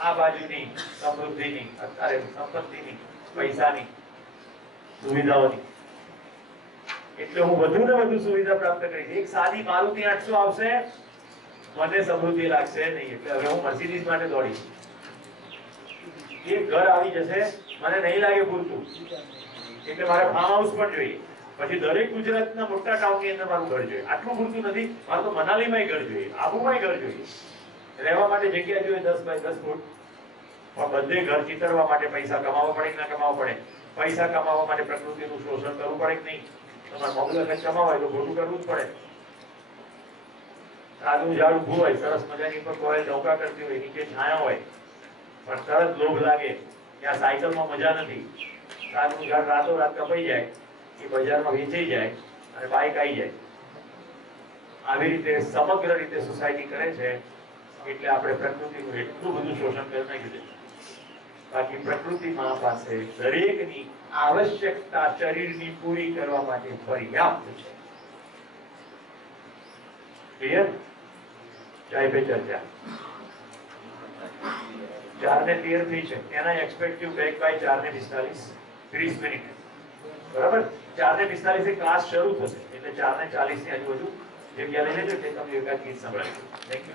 આ બાજુની સમૃદ્ધિની, અત્યારે સંપત્તિની, પૈસાની, સુવિધાઓની. એટલે હું વધુ ને વધુ સુવિધા પ્રાપ્ત કરીશ. એક સાદી મારુતિ 800 આવશે, મને સમૃદ્ધિ લાગશે નહીં. એટલે હવે હું મર્સિડીઝ માટે દોડીશ. એક ઘર આવી જશે, મને નહીં લાગે પૂરતું, એટલે મારે ફાર્મ હાઉસ પણ જોઈએ. પછી દરેક ગુજરાતના મોટા ટાઉનની અંદર મારું ઘર જોઈએ. આટલું પૂરતું નથી, મારે તો મનાલીમાં ઘર જોઈએ, આબુમાં ઘર જોઈએ. રહેવા માટે જગ્યા જોઈએ 10 બાય 10 ફૂટ. પણ બધે ઘર ચિતરવા માટે પૈસા કમાવા પડે કે ના કમાવા પડે? પૈસા કમાવા માટે પ્રકૃતિનું શોષણ કરવું પડે કે નહીં? તમારે મોગલખ કમાવા હોય તો ખોટું કરવું જ પડે. સાદું ઝાડ ઊભું હોય, સરસ મજાની પર કોઈ નૌકા કરતી હોય, નીચે છાયા હોય, પણ તરત લોભ લાગે કે આ સાયકલમાં મજા નથી. સાદું ઝાડ રાતોરાત કપાઈ જાય, એ બજારમાં વેચાઈ જાય અને બાઇક આવી જાય. આવી રીતે સમગ્ર રીતે સોસાયટી કરે છે. એટલે આપણે પ્રકૃતિનું એટલું બધું શોષણ કરી નાખ્યું છે. બાકી પ્રકૃતિ મા પાસે દરેકની આવશ્યકતા શરીરની પૂરી કરવા માટે પર્યાપ્ત છે. ક્લિયર? ચાય પે ચર્ચા 4:13 થઈ છે. એના એક્સપેક્ટિવ બેક બાય 4:45, 30 મિનિટ. બરાબર? 4:45 ક્લાસ શરૂ થશે, એટલે 4:40 ની આજુબાજુ જગ્યા લઈ લેજો. તે તમને એકાદ ગીત સંભળાવીશું. Thank you.